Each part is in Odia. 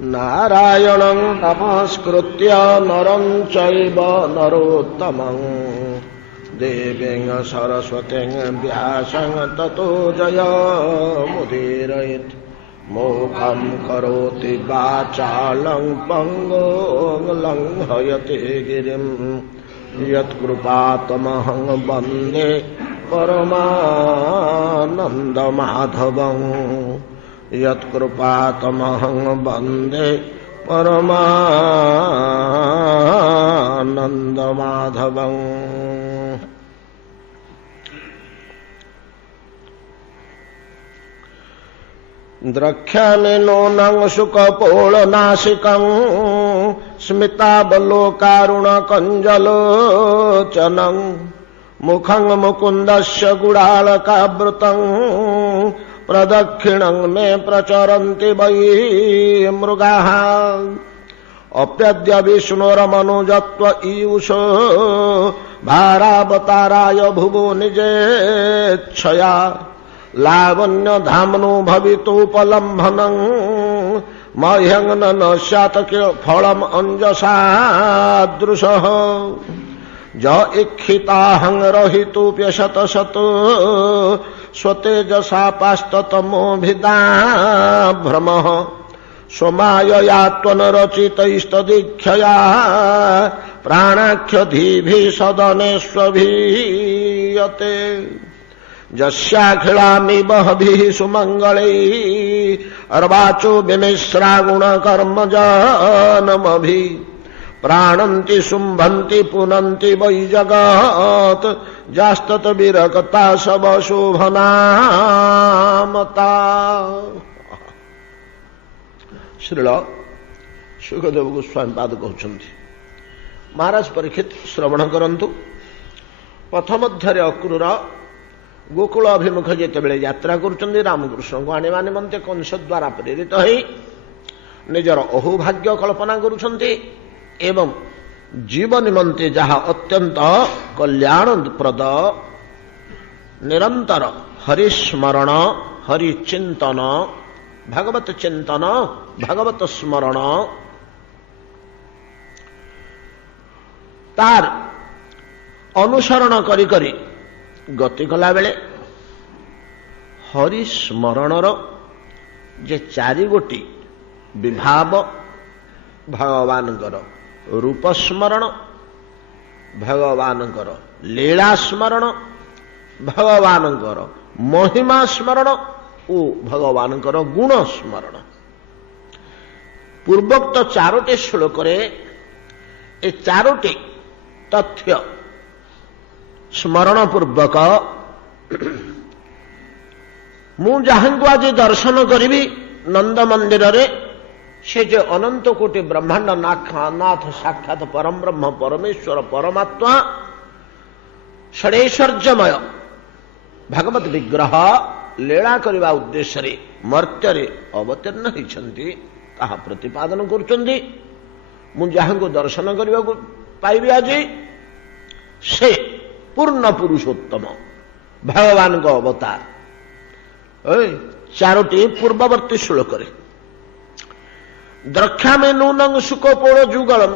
नारायणं नमस्कृत्य नरं चैव नरोत्तमं देवीं सरस्वतीं व्यासं ततो जयमुदीरयेत् मोक्षं करोति वाचालं पङ्गुं लङ्घयति गिरिं यत्कृपातमहं वन्दे परमानन्दमाधवं यत्कृपातमहं वन्दे परमानन्दमाधवं। द्रक्ष्यामि नूनं शुकपोलनासिकं स्मितावलोकारुणकञ्जलोचनं मुखं मुकुन्दस्य गुडालकावृतं प्रदक्षिणं मे प्रचरन्ति वै मृगाः अप्यद्य विष्णोर्मनुजत्व ईयुषो भारावताराय भुवो निजेच्छया लावण्य धामनो भवितोपलम्भनं मह्यं न स्यात् फलम् अंजसादृशः ज इक्षिताहं रहितोऽप्यशतशत् स्वतेजसा पास्ततमोभिदाभ्रमः स्वमायया त्वनरचितैस्तदीक्षया प्राणाख्यधीभिः सदनेष्वभीयते यस्याखिलामि बहभिः सुमङ्गलैः अर्वाचो विमिश्रा गुणकर्मजानमभि प्राणन्ति शुम्भन्ति पुनन्ति वै जगत् जास्तत विरक्ता शवशोभनामता। श्रील सुखदेव गोस्वामी पाद कहते महाराज परीक्षित श्रवण करंतु पथमध्ୟରେ अक्रूर गोकुल अभिमुख जेतेबेले यात्रा करुचंदी रामकृष्ण को आनिबा निमंते कंस द्वारा प्रेरित होई निजर अहोभाग्य कल्पना करुचंती एवं जीव निमंते जहा अत्यंत कल्याणप्रद निरंतर हरिस्मरण हरिचिंतन भगवत चिंतन भगवत स्मरण तार अनुसरण करी करी गति कला बेले हरिस्मरणर जे चारि गोटी विभाव भगवानकर रूप स्मरण भगवानकर लीला स्मरण भगवानकर महिमा स्मरण ओ भगवानकर गुण स्मरण पूर्वोक्त चारोटी श्लोक ए चारोटी तथ्य स्मरण पूर्वक मु जहां को आज दर्शन करी नंद मंदिर रे से जो अनंत कोटि ब्रह्मांड नाथ साक्षात परम ब्रह्म परमेश्वर परमात्मा षडेश्वर्यमय भगवत विग्रह लीला करने उद्देश्य मर्त्य अवतीर्ण होती प्रतिपादन करुचंदी मु जहां को दर्शन करने को पाइबी आज से पूर्ण पुरुषोत्तम भगवान को अवतार चारोटी पूर्ववर्ती श्लोक द्रक्ष्यामि नूनं शुकपोल जुगलम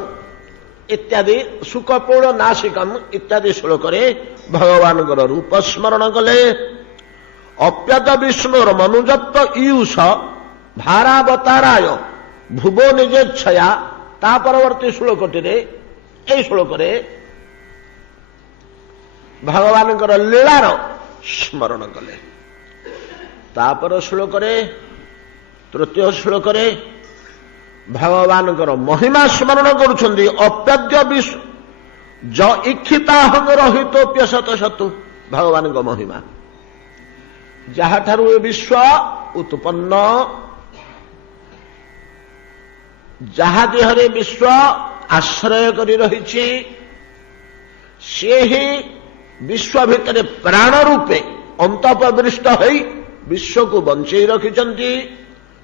इत्यादि शुकपोल नासिकम इत्यादि श्लोक भगवान रूप स्मरण कले अप्यत विष्णुर मनुजत्व ईयुष भारावताराय भुवो निजेच्छया ता परवर्ती श्लोकटी श्लोक भगवान लीलार स्मरण कले तापर श्लोक तृतीय श्लोक भगवान महिमा स्मरण करुछंदी अप्यद्य विश्व ज इक्षिताहं रहितोप्य शत शतु भगवान महिमा जहा ठारू विश्व उत्पन्न जहा देहरे विश्व आश्रय करी रही से ही विश्व भितर प्राण रूपे अंतःप्रविष्ट होई विश्व को बंचे रखिचंती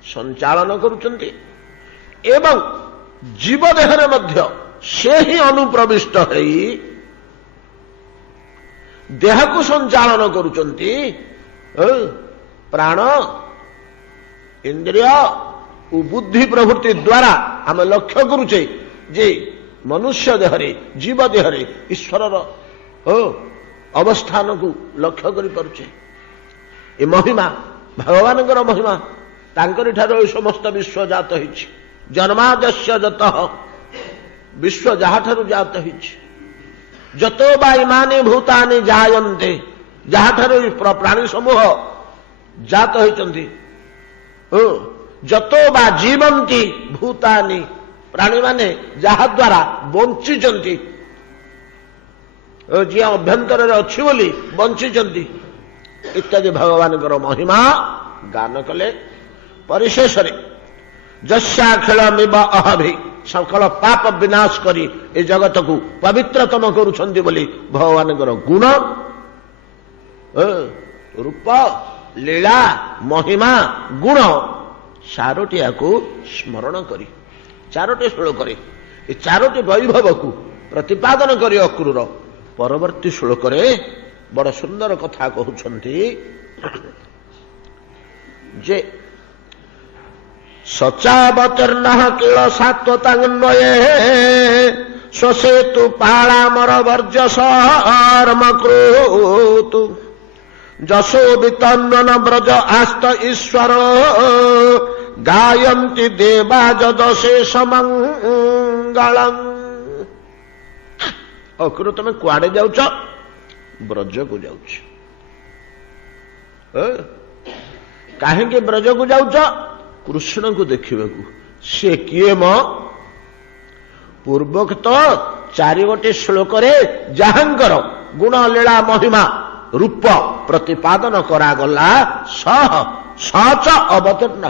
संचालन करुचंती एवं जीव देहरे मध्य से ही अनुप्रविष्ट होई देह को संचालन करुचंती प्राण इंद्रिय बुद्धि प्रवृत्ति द्वारा आम लक्ष्य करुचे जे मनुष्य देहरे जीव देहरे ईश्वर अवस्थान को लक्ष्य कर पारुचे। ए महिमा भगवान महिमा तांकरी ठारो समस्त विश्व जात होइछि। जन्मादस्य जत विश्व जहा ठारू जात होइछि। जतो बा इमानि भूतानि जायन्ते जहा ठारू प्राणी समूह जात होइछन्ति। जतो बा जीवंती भूतानि प्राणी माने जहा द्वारा बंचिचन्ति जी अभ्यंतर अच्छी बोली बंचिचन्ति इत्यादि भगवान महिमा गान कले। परिशेष जस्याखिलमिव अहभि सकल पाप विनाश करी ए जगत को पवित्रतम करुछन्ति बोली भगवान गुण रूप लीला महिमा गुण चारोटिया को स्मरण करी चारोटी श्लोक करे ये चारोटी वैभव को प्रतिपादन करी अक्रूर परवर्ती श्लोक रे बड़ सुंदर कथा कहउछन्ति जे सचावतीर्ण किल सात्वतान्वये स्वसेतु पालामर वर्जसर्म कृतु जसो वितन्वन ब्रज आस्त ईश्वर गायन्ति देवा जदशेष मंगलम्। अक्रूर तुम कुआडे जाउछ? ब्रज को जाउछ। काहेकि ब्रज को जाउछ? कृष्ण को देखा सी किए म पूर्वोक्त चारि गोटे श्लोक जहांकर गुण लीला महिमा रूप प्रतिपादन करागला सच अवतीर्ण।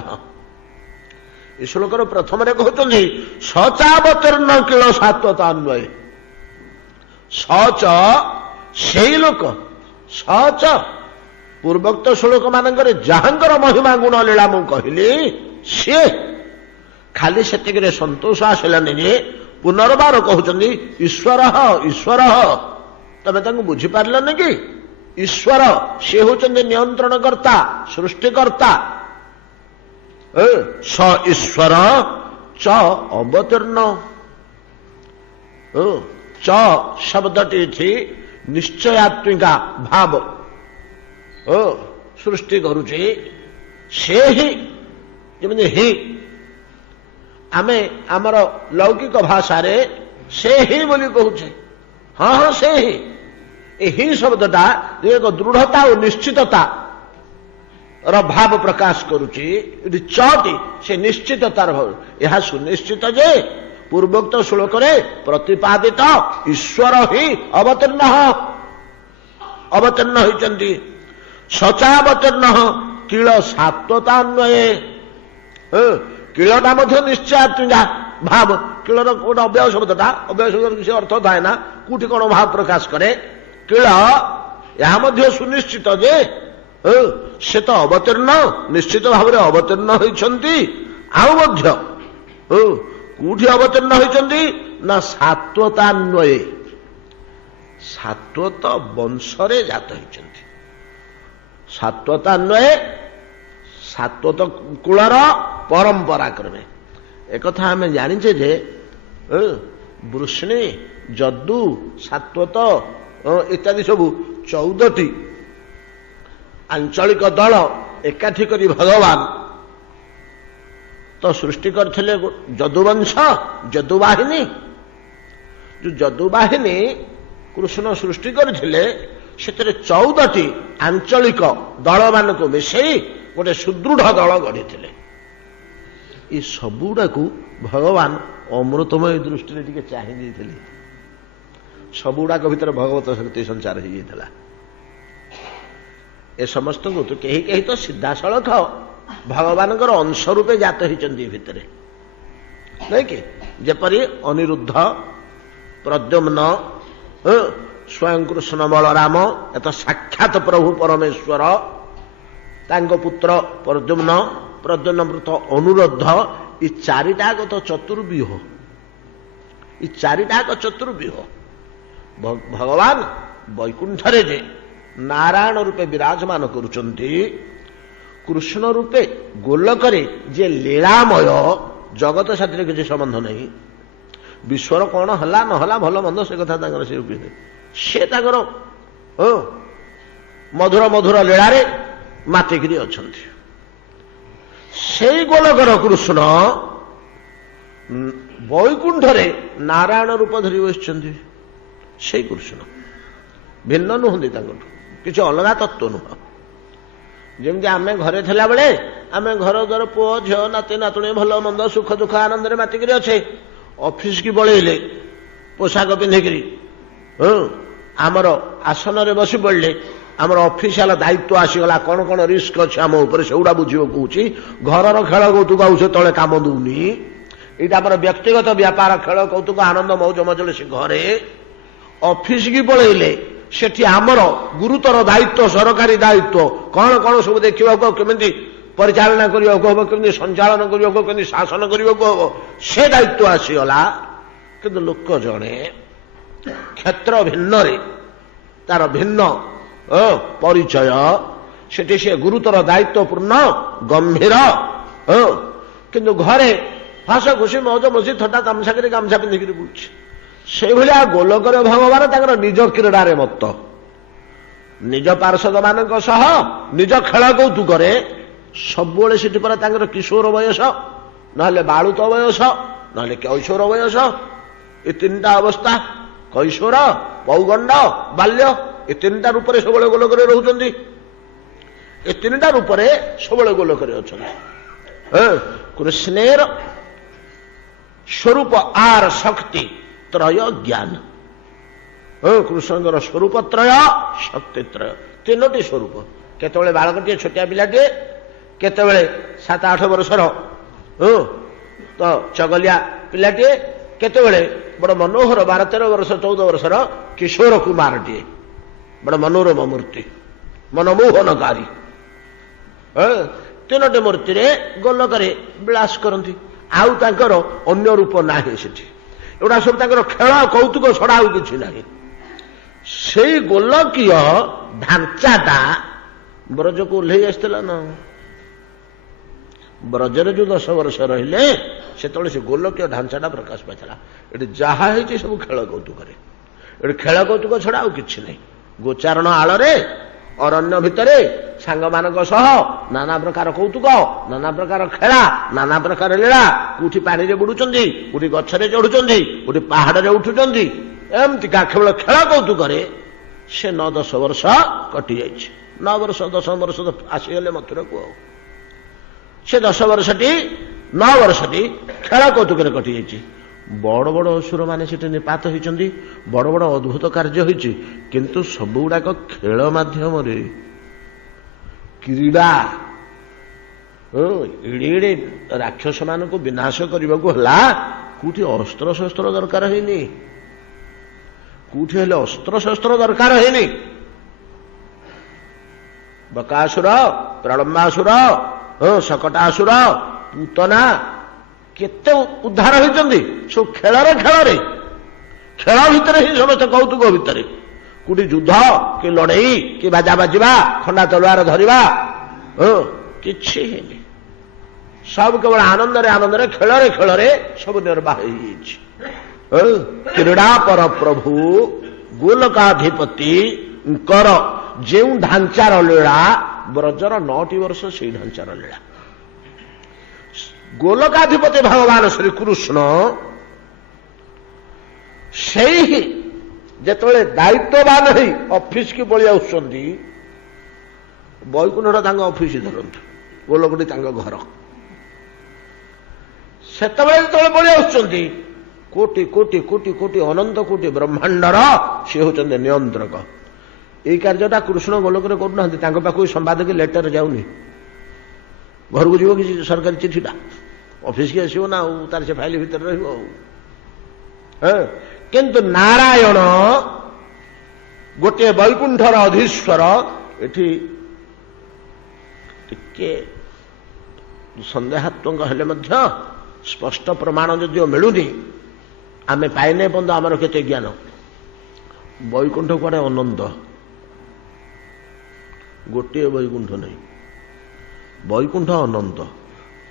ये श्लोक प्रथम कहते सचावतीर्ण किल सात्वतान्वये सच से लोक सच पूर्वोक्त श्लोक मानक जहांकर महिमा गुण लीला मु कहली सी खाली से संतोष आसलानी जे पुनर्बार कहते ईश्वर ईश्वर तमें बुझीपार्लन कि ईश्वर सी होचंदी नियंत्रणकर्ता सृष्टिकर्ता स ईश्वर च अवतीर्ण च शब्दटी थी निश्चयात्मिका भाव सृष्टि करुचे से ही जमी ही आमे आमर लौकिक भाषा रे से ही बोली कहूचे। हाँ हाँ से ही शब्दटा एक दृढ़ता और निश्चितता भाव प्रकाश करुची चटी से निश्चिततार भाव यह सुनिश्चित जे पूर्वोक्त श्लोक प्रतिपादित ईश्वर ही अवतीर्ण होइचंती सचावतीर्ण किल सात्वतान्वये किलटा मध्य निश्चयात्मिका भाव किलर गोटे अव्यय शब्दटा अव्यय शब्द किसी अर्थ थाए ना कोठी कौन भाव प्रकाश करे किल यह मध्य सुनिश्चित जे से तो अवतीर्ण निश्चित भाव में अवतीर्ण होइछंती आउ मध्य कोठी अवतीर्ण होइछंती ना सात्वतान्वये सात्वत वंशरे जात होइछंती सात्वतान्वये सात्वत कूलर परंपरा क्रमे एक आम जाचे जे वृष्णि जदु सात्वत इत्यादि सब 14टी आंचलिक दल एकाठी करी भगवान तो सृष्टि करथिले जदुवंश जदुवाहिनी जो जदुवाहिनी कृष्ण सृष्टि करथिले सेतरे 14टी आंचलिक दल मान को मिसई गोटे सुदृढ़ दल गढ़ी ये सबुड़ा को भगवान अमृतमय दृष्टि टे चाहिए सबुड़ाक भीतर भगवत शक्ति संचार हो जाता ए समस्त को तो कहीं कहीं तो सीधा सड़क भगवान अंश रूपे जात होती भितर नहीं कि जपरी अनिरुद्ध प्रद्युम्न स्वयं कृष्ण बलराम एत साक्षात प्रभु परमेश्वर तांको पुत्र प्रद्युम्न प्रद्युम्नवृत अनुरुद्ध ये चारिटाक तो चतुर्व्यूह ये चारिटाक चतुर्व्यूह भगवान वैकुंठरे जे नारायण रूपे विराजमान करुचंती କୃଷ୍ଣ ରୂପେ ଗୋଲକରେ ଯେ ଲୀଳାମୟ, ଜଗତ ସାଥିରେ କିଛି ସମ୍ବନ୍ଧ ନାହିଁ। ବିଶ୍ୱର କ'ଣ ହେଲା ନହେଲା ଭଲ ମନ୍ଦ ସେ କଥା ତାଙ୍କର ସେ ରୂପେ ସେ ତାଙ୍କର ମଧୁର ମଧୁର ଲୀଳାରେ ମାତିକିରି ଅଛନ୍ତି। ସେଇ ଗୋଲକର କୃଷ୍ଣ ବୈକୁଣ୍ଠରେ ନାରାୟଣ ରୂପ ଧରି ବସିଛନ୍ତି। ସେଇ କୃଷ୍ଣ ଭିନ୍ନ ନୁହନ୍ତି ତାଙ୍କଠୁ, କିଛି ଅଲଗା ତତ୍ତ୍ୱ ନୁହଁ। ଯେମିତି ଆମେ ଘରେ ଥିଲାବେଳେ ଆମେ ଘର ଦ୍ୱାର ପୁଅ ଝିଅ ନାତି ନାତୁଣୀ ଭଲ ମନ୍ଦ ସୁଖ ଦୁଃଖ ଆନନ୍ଦରେ ମାତିକିରି ଅଛେ, ଅଫିସ କି ପଳେଇଲେ ପୋଷାକ ପିନ୍ଧିକିରି ଆମର ଆସନରେ ବସି ପଡ଼ିଲେ ଆମର ଅଫିସିଆଲ ଦାୟିତ୍ୱ ଆସିଗଲା, କ'ଣ କ'ଣ ରିସ୍କ ଅଛି ଆମ ଉପରେ ସେଗୁଡ଼ା ବୁଝିବାକୁ କହୁଛି। ଘରର ଖେଳ କୌତୁକ ଆଉ ସେ ତଳେ କାମ ଦଉନି। ଏଇଟା ଆମର ବ୍ୟକ୍ତିଗତ ବ୍ୟାପାର ଖେଳ କୌତୁକ ଆନନ୍ଦ ମୌଜ ମଜଲିସ ଘରେ। ଅଫିସ କି ପଳେଇଲେ ସେଠି ଆମର ଗୁରୁତର ଦାୟିତ୍ୱ, ସରକାରୀ ଦାୟିତ୍ୱ, କ'ଣ କ'ଣ ସବୁ ଦେଖିବାକୁ, କେମିତି ପରିଚାଳନା କରିବାକୁ ହବ, କେମିତି ସଞ୍ଚାଳନ କରିବାକୁ, କେମିତି ଶାସନ କରିବାକୁ ହବ, ସେ ଦାୟିତ୍ୱ ଆସିଗଲା। କିନ୍ତୁ ଲୋକ ଜଣେ କ୍ଷେତ୍ର ଭିନ୍ନରେ ତାର ଭିନ୍ନ ପରିଚୟ, ସେଠି ସେ ଗୁରୁତର ଦାୟିତ୍ୱପୂର୍ଣ୍ଣ ଗମ୍ଭୀର, କିନ୍ତୁ ଘରେ ହସ ଖୁସି ମୌଜ ମସ୍ତି ଥଟ୍ଟା ତାମସା କରି ଗାମୁଛା ପିନ୍ଧିକିରି ବୁଲୁଛି। ସେଇଭଳିଆ ଗୋଲକରେ ଭଗବାନ ତାଙ୍କର ନିଜ କ୍ରୀଡ଼ାରେ ମତ୍ତ, ନିଜ ପାର୍ଷଦ ମାନଙ୍କ ସହ ନିଜ ଖେଳ କୌତୁକରେ ସବୁବେଳେ ସେଠି ପରା ତାଙ୍କର କିଶୋର ବୟସ, ନହେଲେ ବାଳୁତ ବୟସ, ନହେଲେ କୈଶୋର ବୟସ। ଏ ତିନିଟା ଅବସ୍ଥା, କୈଶୋର, ପୌଗଣ୍ଡ, ବାଲ୍ୟ, ଏ ତିନିଟା ରୂପରେ ସବୁବେଳେ ଗୋଲକରେ ରହୁଛନ୍ତି। ଏ ତିନିଟା ରୂପରେ ସବୁବେଳେ ଗୋଲକରେ ଅଛନ୍ତି। କୃଷ୍ଣେର ସ୍ୱରୂପ ଆର ଶକ୍ତି ତ୍ରୟ ଜ୍ଞାନ। କୃଷ୍ଣଙ୍କର ସ୍ୱରୂପ ତ୍ରୟ, ଶକ୍ତି ତ୍ରୟ, ତିନୋଟି ସ୍ୱରୂପ। କେତେବେଳେ ବାଳକଟିଏ ଛୋଟିଆ ପିଲାଟିଏ, କେତେବେଳେ 7-8 ବର୍ଷର ତ ଚଗଲିଆ ପିଲାଟିଏ, କେତେବେଳେ ବଡ଼ ମନୋହର 12-13 ବର୍ଷ 14 ବର୍ଷର କିଶୋର କୁମାରଟିଏ, ବଡ଼ ମନୋରମ ମୂର୍ତ୍ତି, ମନମୋହନକାରୀ। ତିନୋଟି ମୂର୍ତ୍ତିରେ ଗୋଲକରେ ବିଳାସ କରନ୍ତି। ଆଉ ତାଙ୍କର ଅନ୍ୟ ରୂପ ନାହିଁ ସେଠି। ଏଗୁଡ଼ା ସବୁ ତାଙ୍କର ଖେଳ କୌତୁକ ଛଡ଼ା ଆଉ କିଛି ନାହିଁ। ସେଇ ଗୋଲକୀୟ ଢାଞ୍ଚାଟା ବ୍ରଜକୁ ଓହ୍ଲେଇ ଆସିଥିଲା ନା। ବ୍ରଜରେ ଯୋଉ 10 ବର୍ଷ ରହିଲେ ସେତେବେଳେ ସେ ଗୋଲକୀୟ ଢାଞ୍ଚାଟା ପ୍ରକାଶ ପାଇଥିଲା। ଏଠି ଯାହା ହେଇଛି ସବୁ ଖେଳ କୌତୁକରେ। ଏଠି ଖେଳ କୌତୁକ ଛଡ଼ା ଆଉ କିଛି ନାହିଁ। ଗୋଚାରଣ ଆଳରେ ଅରଣ୍ୟ ଭିତରେ ସାଙ୍ଗମାନଙ୍କ ସହ ନାନା ପ୍ରକାର କୌତୁକ, ନାନା ପ୍ରକାର ଖେଳା, ନାନା ପ୍ରକାର ଲୀଳା। କୋଉଠି ପାଣିରେ ବୁଡୁଛନ୍ତି, କୋଉଠି ଗଛରେ ଚଢୁଛନ୍ତି, କୋଉଠି ପାହାଡରେ ଉଠୁଛନ୍ତି, ଏମିତିକା କେବଳ ଖେଳ କୌତୁକରେ ସେ 9-10 ବର୍ଷ କଟି ଯାଇଛି। 9 ବର୍ଷ 10 ବର୍ଷ ଆସିଗଲେ ମଥୁରାକୁ। ଆଉ ସେ 10 ବର୍ଷଟି 9 ବର୍ଷଟି ଖେଳ କୌତୁକରେ କଟି ଯାଇଛି। ବଡ଼ ବଡ଼ ଅସୁର ମାନେ ସେଠି ନିପାତ ହୋଇଛନ୍ତି, ବଡ଼ ବଡ଼ ଅଦ୍ଭୁତ କାର୍ଯ୍ୟ ହୋଇଛି, କିନ୍ତୁ ସବୁଗୁଡାକ ଖେଳ ମାଧ୍ୟମରେ କ୍ରୀଡ଼ା। ଏଡେ ଏଡେ ରାକ୍ଷସ ମାନଙ୍କୁ ବିନାଶ କରିବାକୁ ହେଲା, କୋଉଠି ଅସ୍ତ୍ରଶସ୍ତ୍ର ଦରକାର ହେଇନି, କୋଉଠି ହେଲେ ଅସ୍ତ୍ରଶସ୍ତ୍ର ଦରକାର ହେଇନି। ବକାସୁର, ପ୍ରଳମ୍ବାସୁର, ଶକଟାସୁର, ପୂତନା କେତେ ଉଦ୍ଧାର ହୋଇଛନ୍ତି ସବୁ ଖେଳରେ ଖେଳରେ। ଖେଳ ଭିତରେ ହିଁ ସମସ୍ତେ କୌତୁକ ଭିତରେ। କୋଉଠି ଯୁଦ୍ଧ, କି ଲଢେଇ, କି ବାଜା ବାଜିବା, ଖଣ୍ଡା ତଲୁଆର ଧରିବା, କିଛି ହେଇନି। ସବୁ କେବଳ ଆନନ୍ଦରେ ଆନନ୍ଦରେ ଖେଳରେ ଖେଳରେ ସବୁ ନିର୍ବାହ ହେଇଯାଇଛି। କ୍ରୀଡ଼ା ପର ପ୍ରଭୁ ଗୋଲକାଧିପତିଙ୍କର ଯେଉଁ ଢାଞ୍ଚାର ଲୀଳା, ବ୍ରଜର 9ଟି ବର୍ଷ ସେଇ ଢାଞ୍ଚାର ଲୀଳା। ଗୋଲକାଧିପତି ଭଗବାନ ଶ୍ରୀକୃଷ୍ଣ ସେଇ ଯେତେବେଳେ ଦାୟିତ୍ୱବାନ ହେଇ ଅଫିସ କି ପଳେଇ ଆସୁଛନ୍ତି, ବୈକୁଣ୍ଠର ତାଙ୍କ ଅଫିସ ଧରନ୍ତୁ, ଗୋଲକଟି ତାଙ୍କ ଘର। ସେତେବେଳେ ଯେତେବେଳେ ପଳେଇ ଆସୁଛନ୍ତି, କୋଟି କୋଟି କୋଟି କୋଟି ଅନନ୍ତ କୋଟି ବ୍ରହ୍ମାଣ୍ଡର ସେ ହେଉଛନ୍ତି ନିୟନ୍ତ୍ରକ। ଏଇ କାର୍ଯ୍ୟଟା କୃଷ୍ଣ ଗୋଲକରେ କରୁନାହାନ୍ତି। ତାଙ୍କ ପାଖକୁ ସମ୍ବାଦ କି ଲେଟର ଯାଉନି, ଘରକୁ ଯିବ କିଛି ସରକାରୀ ଚିଠିଟା, ଅଫିସକି ଆସିବ ନା, ଆଉ ତାର ସେ ଫାଇଲ ଭିତରେ ରହିବ। ଆଉ କିନ୍ତୁ ନାରାୟଣ ଗୋଟିଏ ବୈକୁଣ୍ଠର ଅଧୀଶ୍ୱର, ଏଠି ଟିକେ ସନ୍ଦେହାତ୍ମକ ହେଲେ ମଧ୍ୟ ସ୍ପଷ୍ଟ ପ୍ରମାଣ ଯଦିଓ ମିଳୁନି, ଆମେ ପାଇନେ ପର୍ଯ୍ୟନ୍ତ ଆମର କେତେ ଜ୍ଞାନ। ବୈକୁଣ୍ଠ କୁଆଡ଼େ ଅନନ୍ତ, ଗୋଟିଏ ବୈକୁଣ୍ଠ ନାହିଁ। ବୈକୁଣ୍ଠ ଅନନ୍ତ,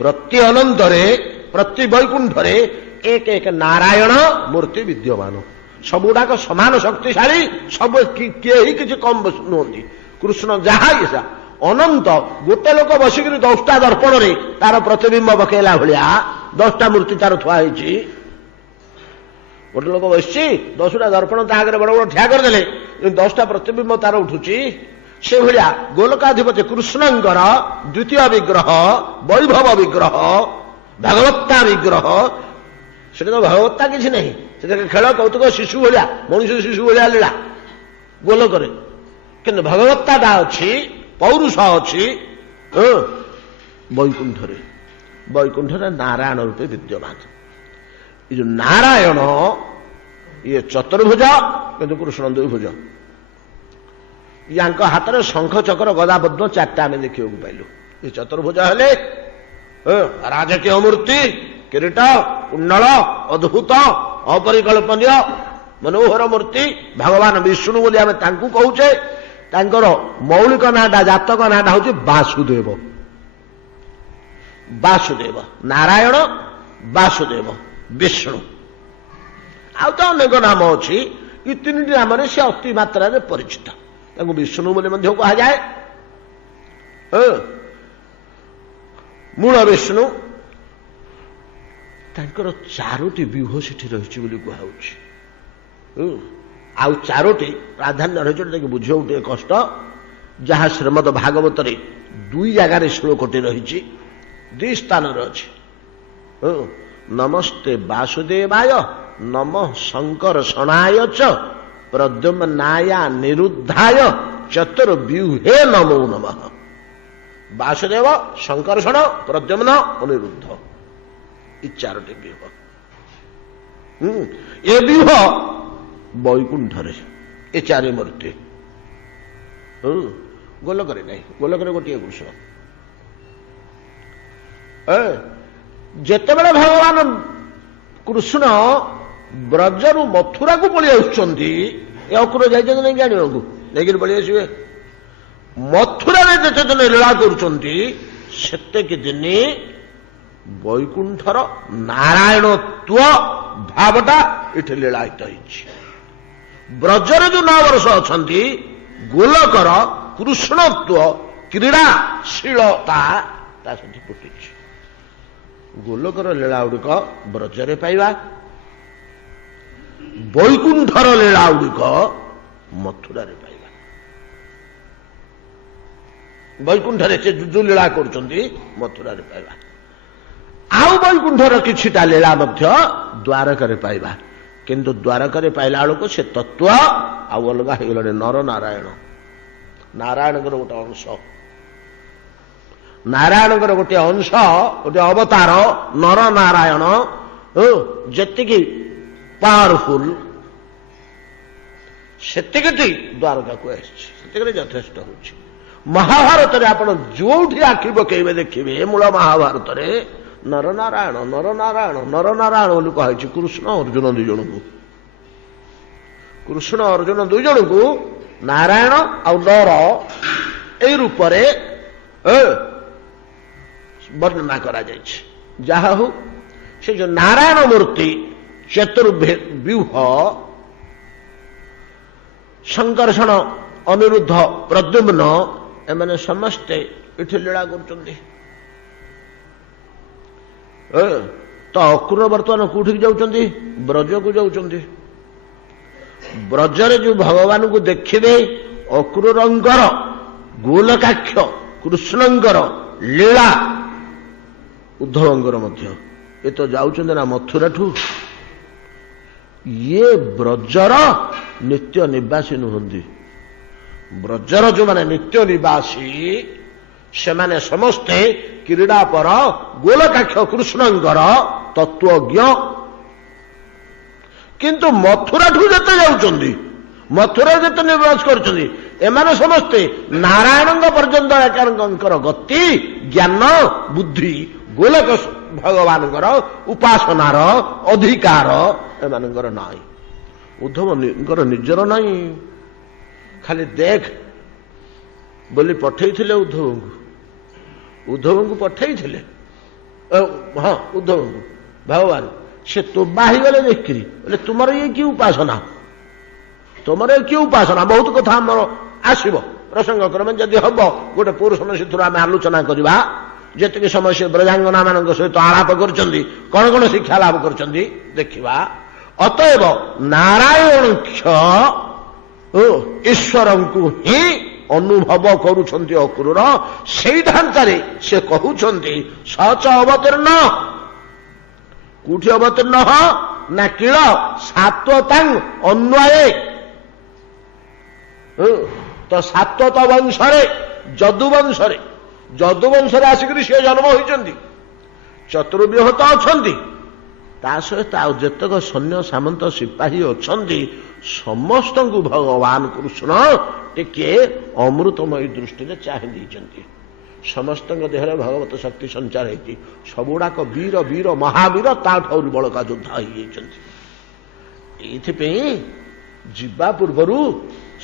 ପ୍ରତି ଅନନ୍ତରେ ପ୍ରତି ବୈକୁଣ୍ଠରେ ଏକ ଏକ ନାରାୟଣ ମୂର୍ତ୍ତି ବିଦ୍ୟମାନ। ସବୁଗୁଡାକ ସମାନ ଶକ୍ତିଶାଳୀ, ସବୁ କେହି କିଛି କମ୍ ନୁହନ୍ତି। କୃଷ୍ଣ ଯାହା ଇଚ୍ଛା ଅନନ୍ତ। ଗୋଟେ ଲୋକ ବସିକିରି 10ଟା ଦର୍ପଣରେ ତାର ପ୍ରତିବିମ୍ବ ପକେଇଲା ଭଳିଆ 10ଟା ମୂର୍ତ୍ତି ତାର ଥୁଆ ହେଇଛି। ଗୋଟେ ଲୋକ ବସିଛି 10ଟା ଦର୍ପଣ ତା ଆଗରେ ବଡ ବଡ ଠିଆ କରିଦେଲେ 10ଟା ପ୍ରତିବିମ୍ବ ତାର ଉଠୁଛି। ସେଭଳିଆ ଗୋଲକାଧିପତି କୃଷ୍ଣଙ୍କର ଦ୍ୱିତୀୟ ବିଗ୍ରହ, ବୈଭବ ବିଗ୍ରହ, ଭଗବତ୍ତା ବିଗ୍ରହ। ସେଟା ତ ଭଗବତ୍ତା କିଛି ନାହିଁ, ସେଟା ଖେଳ କୌତୁକ ଶିଶୁ ଭଳିଆ, ମଣିଷ ଶିଶୁ ଭଳିଆ ଲୀଳା ଗୋଲକରେ। କିନ୍ତୁ ଭଗବତ୍ତାଟା ଅଛି, ପୌରୁଷ ଅଛି ବୈକୁଣ୍ଠରେ। ବୈକୁଣ୍ଠରେ ନାରାୟଣ ରୂପେ ବିଦ୍ୟମାନ। ଏ ଯୋଉ ନାରାୟଣ ଇଏ ଚତୁର୍ଭୁଜ, କିନ୍ତୁ କୃଷ୍ଣ ଦ୍ୱିଭୁଜ। ୟାଙ୍କ ହାତରେ ଶଙ୍ଖ ଚକ୍ର ଗଦା ପଦ୍ମ 4ଟା ଆମେ ଦେଖିବାକୁ ପାଇଲୁ। ଏ ଚତୁର୍ଭୁଜ ହେଲେ ରାଜକୀୟ ମୂର୍ତ୍ତି, କିରୀଟ, କୁଣ୍ଡଳ, ଅଦ୍ଭୁତ, ଅପରିକଳ୍ପନୀୟ, ମନୋହର ମୂର୍ତ୍ତି। ଭଗବାନ ବିଷ୍ଣୁ ବୋଲି ଆମେ ତାଙ୍କୁ କହୁଛେ। ତାଙ୍କର ମୌଳିକ ନାଁଟା, ଜାତକ ନାଁଟା ହଉଛି ବାସୁଦେବ। ବାସୁଦେବ, ନାରାୟଣ, ବାସୁଦେବ, ବିଷ୍ଣୁ। ଆଉ ତ ଅନେକ ନାମ ଅଛି। ଏ 3ଟି ନାମରେ ସେ ଅତି ମାତ୍ରାରେ ପରିଚିତ। ତାଙ୍କୁ ବିଷ୍ଣୁ ବୋଲି ମଧ୍ୟ କୁହାଯାଏ। ମୂଳ ବିଷ୍ଣୁ। ତାଙ୍କର 4ଟି ବ୍ୟୁହ ସେଠି ରହିଛି ବୋଲି କୁହାଯାଉଛି। ଆଉ 4ଟି ପ୍ରାଧାନ୍ୟ ରହିଛି, ତାକୁ ବୁଝିବାକୁ ଟିକେ କଷ୍ଟ। ଯାହା ଶ୍ରୀମଦ ଭାଗବତରେ 2 ଜାଗାରେ ଶ୍ଲୋକଟି ରହିଛି, 2 ସ୍ଥାନରେ ଅଛି। ନମସ୍ତେ ବାସୁଦେବାୟ ନମଃ ଶଙ୍କର୍ଷଣାୟ ଚ ପ୍ରଦ୍ୟୁମ୍ନାୟ ନିରୁଦ୍ଧାୟ ଚତୁର୍ବ୍ୟୁହେ ନମୋ ନମଃ। ବାସୁଦେବ, ଶଙ୍କର୍ଷଣ, ପ୍ରଦ୍ୟୁମ୍ନ, ଅନିରୁଦ୍ଧ, ଏ 4ଟି ବ୍ୟୁହ। ଏ ବ୍ୟୁହ ବୈକୁଣ୍ଠରେ, ଏ 4 ମୂର୍ତ୍ତି। ଗୋଲକରେ ନାହିଁ, ଗୋଲକରେ ଗୋଟିଏ କୃଷ୍ଣ। ଯେତେବେଳେ ଭଗବାନ କୃଷ୍ଣ ବ୍ରଜରୁ ମଥୁରାକୁ ପଳେଇ ଆସୁଛନ୍ତି, ଏ ଅକ୍ରୁର ଯାଇଛନ୍ତି ନାଇଁ ଜାଣିବାକୁ, ନେଇକିରି ପଳେଇ ଆସିବେ। ମଥୁରାରେ ଯେତେ ଦିନ ଲୀଳା କରୁଛନ୍ତି ସେତେକି ଦିନ ବୈକୁଣ୍ଠର ନାରାୟଣତ୍ୱ ଭାବଟା ଏଠି ଲୀଳାୟିତ ହେଇଛି। ବ୍ରଜରେ ଯୋଉ 9 ବର୍ଷ ଅଛନ୍ତି, ଗୋଲକର କୃଷ୍ଣତ୍ୱ, କ୍ରୀଡ଼ାଶୀଳତା ତା ସେଠି ଫୁଟିଛି। ଗୋଲକର ଲୀଳା ଗୁଡ଼ିକ ବ୍ରଜରେ ପାଇବା, ବୈକୁଣ୍ଠର ଲୀଳା ଗୁଡ଼ିକ ମଥୁରାରେ ପାଇବା। ବୈକୁଣ୍ଠରେ ସେ ଯୋଉ ଲୀଳା କରୁଛନ୍ତି ମଥୁରାରେ ପାଇବା। ଆଉ ବୈକୁଣ୍ଠର କିଛିଟା ଲୀଳା ମଧ୍ୟ ଦ୍ୱାରକାରେ ପାଇବା। କିନ୍ତୁ ଦ୍ୱାରକାରେ ପାଇଲା ବେଳକୁ ସେ ତତ୍ତ୍ୱ ଆଉ ଅଲଗା ହେଇଗଲାଣି। ନର ନାରାୟଣ, ନାରାୟଣଙ୍କର ଗୋଟେ ଅଂଶ, ନାରାୟଣଙ୍କର ଗୋଟିଏ ଅଂଶ, ଗୋଟିଏ ଅବତାର ନର ନାରାୟଣ। ଯେତିକି ପାୱାରଫୁଲ ସେତିକିଟି ଦ୍ୱାରକାକୁ ଆସିଛି, ସେତିକିରେ ଯଥେଷ୍ଟ ହେଉଛି। ମହାଭାରତରେ ଆପଣ ଯୋଉଠି ଆଖି ପକେଇବେ ଦେଖିବେ, ମୂଳ ମହାଭାରତରେ ନରନାରାୟଣ ନରନାରାୟଣ ନରନାରାୟଣ ବୋଲି କୁହାଯାଇଛି। କୃଷ୍ଣ ଅର୍ଜୁନ 2 ଜଣଙ୍କୁ, କୃଷ୍ଣ ଅର୍ଜୁନ 2 ଜଣଙ୍କୁ ନାରାୟଣ ଆଉ ନର ଏଇ ରୂପରେ ବର୍ଣ୍ଣନା କରାଯାଇଛି। ଯାହା ହଉ, ସେ ଯୋଉ ନାରାୟଣ ମୂର୍ତ୍ତି, ଚତୁର୍ବ୍ୟୁହ, ଶଙ୍କର୍ଷଣ, ଅନିରୁଦ୍ଧ, ପ୍ରଦ୍ୟୁମ୍ନ, ଏମାନେ ସମସ୍ତେ ଏଠି ଲୀଳା କରୁଛନ୍ତି। ତ ଅକ୍ରୁର ବର୍ତ୍ତମାନ କୋଉଠିକି ଯାଉଛନ୍ତି? ବ୍ରଜକୁ ଯାଉଛନ୍ତି। ବ୍ରଜରେ ଯୋଉ ଭଗବାନଙ୍କୁ ଦେଖିବେ, ଅକ୍ରୁରଙ୍କର ଗୋଲକାକ୍ଷ କୃଷ୍ଣଙ୍କର ଲୀଳା, ଉଦ୍ଧବଙ୍କର ମଧ୍ୟ, ଏ ତ ଯାଉଛନ୍ତି ନା ମଥୁରାଠୁ। ଇଏ ବ୍ରଜର ନିତ୍ୟ ନିବାସୀ ନୁହନ୍ତି। ବ୍ରଜର ଯୋଉମାନେ ନିତ୍ୟ ନିବାସୀ ସେମାନେ ସମସ୍ତେ କ୍ରୀଡ଼ାପର ଗୋଲକାକ୍ଷ କୃଷ୍ଣଙ୍କର ତତ୍ତ୍ୱଜ୍ଞ। କିନ୍ତୁ ମଥୁରାଠୁ ଯେତେ ଯାଉଛନ୍ତି, ମଥୁରା ଯେତେ ନିବାସ କରୁଛନ୍ତି, ଏମାନେ ସମସ୍ତେ ନାରାୟଣଙ୍କ ପର୍ଯ୍ୟନ୍ତ ଏକାଙ୍କର ଗତି, ଜ୍ଞାନ, ବୁଦ୍ଧି ଗୋଲକ ଭଗବାନଙ୍କର ଉପାସନାର ଅଧିକାର ଏମାନଙ୍କର ନାହିଁ। ଉଦ୍ଧବଙ୍କର ନିଜର ନାହିଁ। ଖାଲି ଦେଖ ବୋଲି ପଠେଇଥିଲେ ଉଦ୍ଧବଙ୍କୁ। ଉଦ୍ଧବଙ୍କୁ ପଠେଇଥିଲେ। ହଁ, ଉଦ୍ଧବଙ୍କୁ ଭଗବାନ ସେ ତୋବା ହେଇଗଲେ ଦେଖିକିରି ବୋଲେ ତୁମର ଇଏ କି ଉପାସନା, ତୁମର କି ଉପାସନା। ବହୁତ କଥା ଆମର ଆସିବ ପ୍ରସଙ୍ଗ କ୍ରମେ, ଯଦି ହବ ଗୋଟେ ପୁରୁଷ ସେଥିରୁ ଆମେ ଆଲୋଚନା କରିବା। ଯେତିକି ସମୟ ସେ ବ୍ରଜାଙ୍ଗନା ମାନଙ୍କ ସହିତ ଆଳାପ କରୁଛନ୍ତି, କଣ କଣ ଶିକ୍ଷା ଲାଭ କରୁଛନ୍ତି ଦେଖିବା। ଅତଏବ ନାରାୟଣକ୍ଷ ଈଶ୍ୱରଙ୍କୁ ହିଁ ଅନୁଭବ କରୁଛନ୍ତି ଅକ୍ରୂର। ସେଇ ଢାଞ୍ଚାରେ ସେ କହୁଛନ୍ତି ସଚ ଅବତୀର୍ଣ୍ଣ। କୋଉଠି ଅବତୀର୍ଣ୍ଣ ନା କିଳ ସାତ୍ୱତାଂ ଅନ୍ୱୟେ। ତ ସାତ୍ୱତ ବଂଶରେ ଯଦୁବଂଶରେ ଆସିକରି ସେ ଜନ୍ମ ହୋଇଛନ୍ତି। ଚତୁର୍ବ୍ୟୁହ ତ ଅଛନ୍ତି, ତା ସହିତ ଆଉ ଯେତେକ ସୈନ୍ୟ ସାମନ୍ତ ସିପାହୀ ଅଛନ୍ତି ସମସ୍ତଙ୍କୁ ଭଗବାନ କୃଷ୍ଣ ଟିକେ ଅମୃତମୟୀ ଦୃଷ୍ଟିରେ ଚାହିଁ ଦେଇଛନ୍ତି। ସମସ୍ତଙ୍କ ଦେହରେ ଭଗବତ ଶକ୍ତି ସଞ୍ଚାର ହେଇଛି। ସବୁଗୁଡାକ ବୀର ବୀର ମହାବୀର, ତାଠୁ ବଳକା ଯୋଦ୍ଧା ହେଇଯାଇଛନ୍ତି। ଏଇଥିପାଇଁ ଯିବା ପୂର୍ବରୁ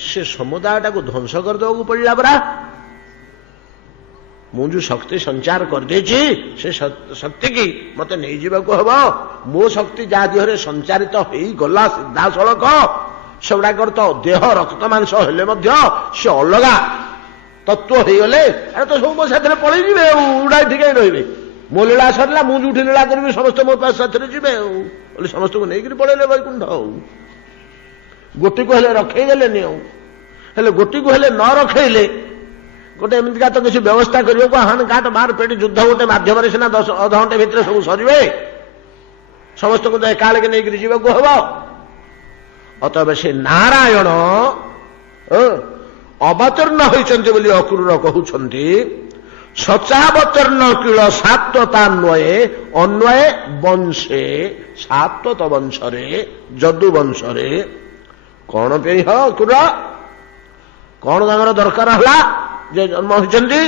ସେ ସମୁଦାୟଟାକୁ ଧ୍ୱଂସ କରିଦେବାକୁ ପଡ଼ିଲା ପରା। ମୁଁ ଯୋଉ ଶକ୍ତି ସଞ୍ଚାର କରିଦେଇଛି ସେ ଶକ୍ତି କି ମତେ ନେଇଯିବାକୁ ହବ। ମୋ ଶକ୍ତି ଯାହା ଦେହରେ ସଞ୍ଚାରିତ ହେଇଗଲା ସିଧାସଳଖ, ସେଗୁଡାକର ତ ଦେହ ରକ୍ତ ମାଂସ ହେଲେ ମଧ୍ୟ ସେ ଅଲଗା ତତ୍ତ୍ୱ ହେଇଗଲେ ଆରେ ତ ସବୁ ମୋ ସାଥିରେ ପଳେଇଯିବେ ଆଉ, ଉଡାଇ ଠିକାଇ ରହିବେ। ମୋ ଲୀଳା ସରିଲା, ମୁଁ ଯୋଉଠି ଲୀଳା କରିବି ସମସ୍ତେ ମୋ ସାଥିରେ ଯିବେ ଆଉ, ବୋଲି ସମସ୍ତଙ୍କୁ ନେଇକରି ପଳେଇଲେ ବୈକୁଣ୍ଠ। ଆଉ ଗୋଟିକୁ ହେଲେ ରଖେଇଦେଲେନି ଆଉ। ହେଲେ ଗୋଟିକୁ ହେଲେ ନ ରଖେଇଲେ ଗୋଟେ ଏମିତିକା ତ କିଛି ବ୍ୟବସ୍ଥା କରିବାକୁ ହାଣ କାଟ ମାର ପେଟି ଯୁଦ୍ଧ ଗୋଟେ ମାଧ୍ୟମରେ ସିନା ଅଧଘଣ୍ଟେ ଭିତରେ ସବୁ ସରିବେ। ସମସ୍ତଙ୍କୁ ତ ଏକାଳକେ ନେଇକରି ଯିବାକୁ ହବ। ଅତଏବ ସେ ନାରାୟଣ ଅବତୀର୍ଣ୍ଣ ହୋଇଛନ୍ତି ବୋଲି ଅକ୍ରୂର କହୁଛନ୍ତି। ସଚାବତୀର୍ଣ୍ଣ କିଳ ସାତ୍ୱତାନ୍ୱୟେ ଅନ୍ୱୟେ ବଂଶେ। ସାତ୍ୱତ ବଂଶରେ ଯଦୁ ବଂଶରେ କଣ ପାଇଁ ଅକ୍ରୂର କଣ ତାଙ୍କର ଦରକାର ହେଲା ଯେ ଜନ୍ମ ହୋଇଛନ୍ତି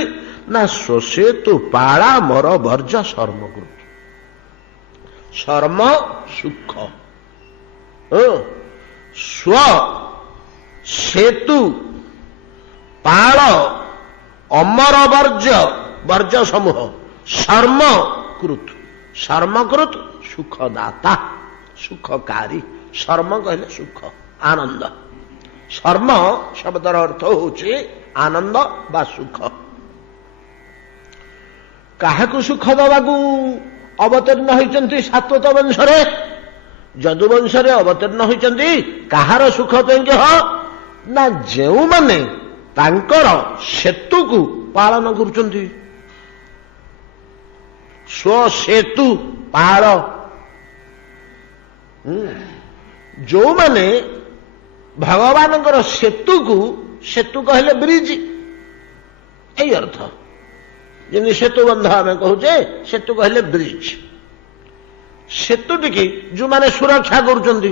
ନା ସ୍ୱସେତୁ ପାଳା ମର ବର୍ଜ ଶର୍ମକୃତ। ଶର୍ମ ସୁଖ, ସ୍ୱ ସେତୁ ପାଳ ଅମର ବର୍ଜ ସମୂହ ଶର୍ମକୃତ। ଶର୍ମକୃତ ସୁଖଦାତା, ସୁଖକାରୀ। ଶର୍ମ କହିଲେ ସୁଖ, ଆନନ୍ଦ। ଶର୍ମ ଶବ୍ଦର ଅର୍ଥ ହେଉଛି ଆନନ୍ଦ ବା ସୁଖ। କାହାକୁ ସୁଖ ଦେବାକୁ ଅବତୀର୍ଣ୍ଣ ହୋଇଛନ୍ତି ସାତ୍ୱତ ବଂଶରେ, ଯଦୁବଂଶରେ ଅବତୀର୍ଣ୍ଣ ହୋଇଛନ୍ତି। କାହାର ସୁଖ ପାଇଁକି ନା ଯେଉଁମାନେ ତାଙ୍କର ସେତୁକୁ ପାଳନ କରୁଛନ୍ତି। ସ୍ୱସେତୁ ପାଳ, ଯୋଉମାନେ ଭଗବାନଙ୍କର ସେତୁକୁ, ସେତୁ କହିଲେ ବ୍ରିଜ, ଏଇ ଅର୍ଥ। ଯେମିତି ସେତୁ ବନ୍ଧ ଆମେ କହୁଛେ, ସେତୁ କହିଲେ ବ୍ରିଜ। ସେତୁଟିକି ଯୋଉମାନେ ସୁରକ୍ଷା କରୁଛନ୍ତି,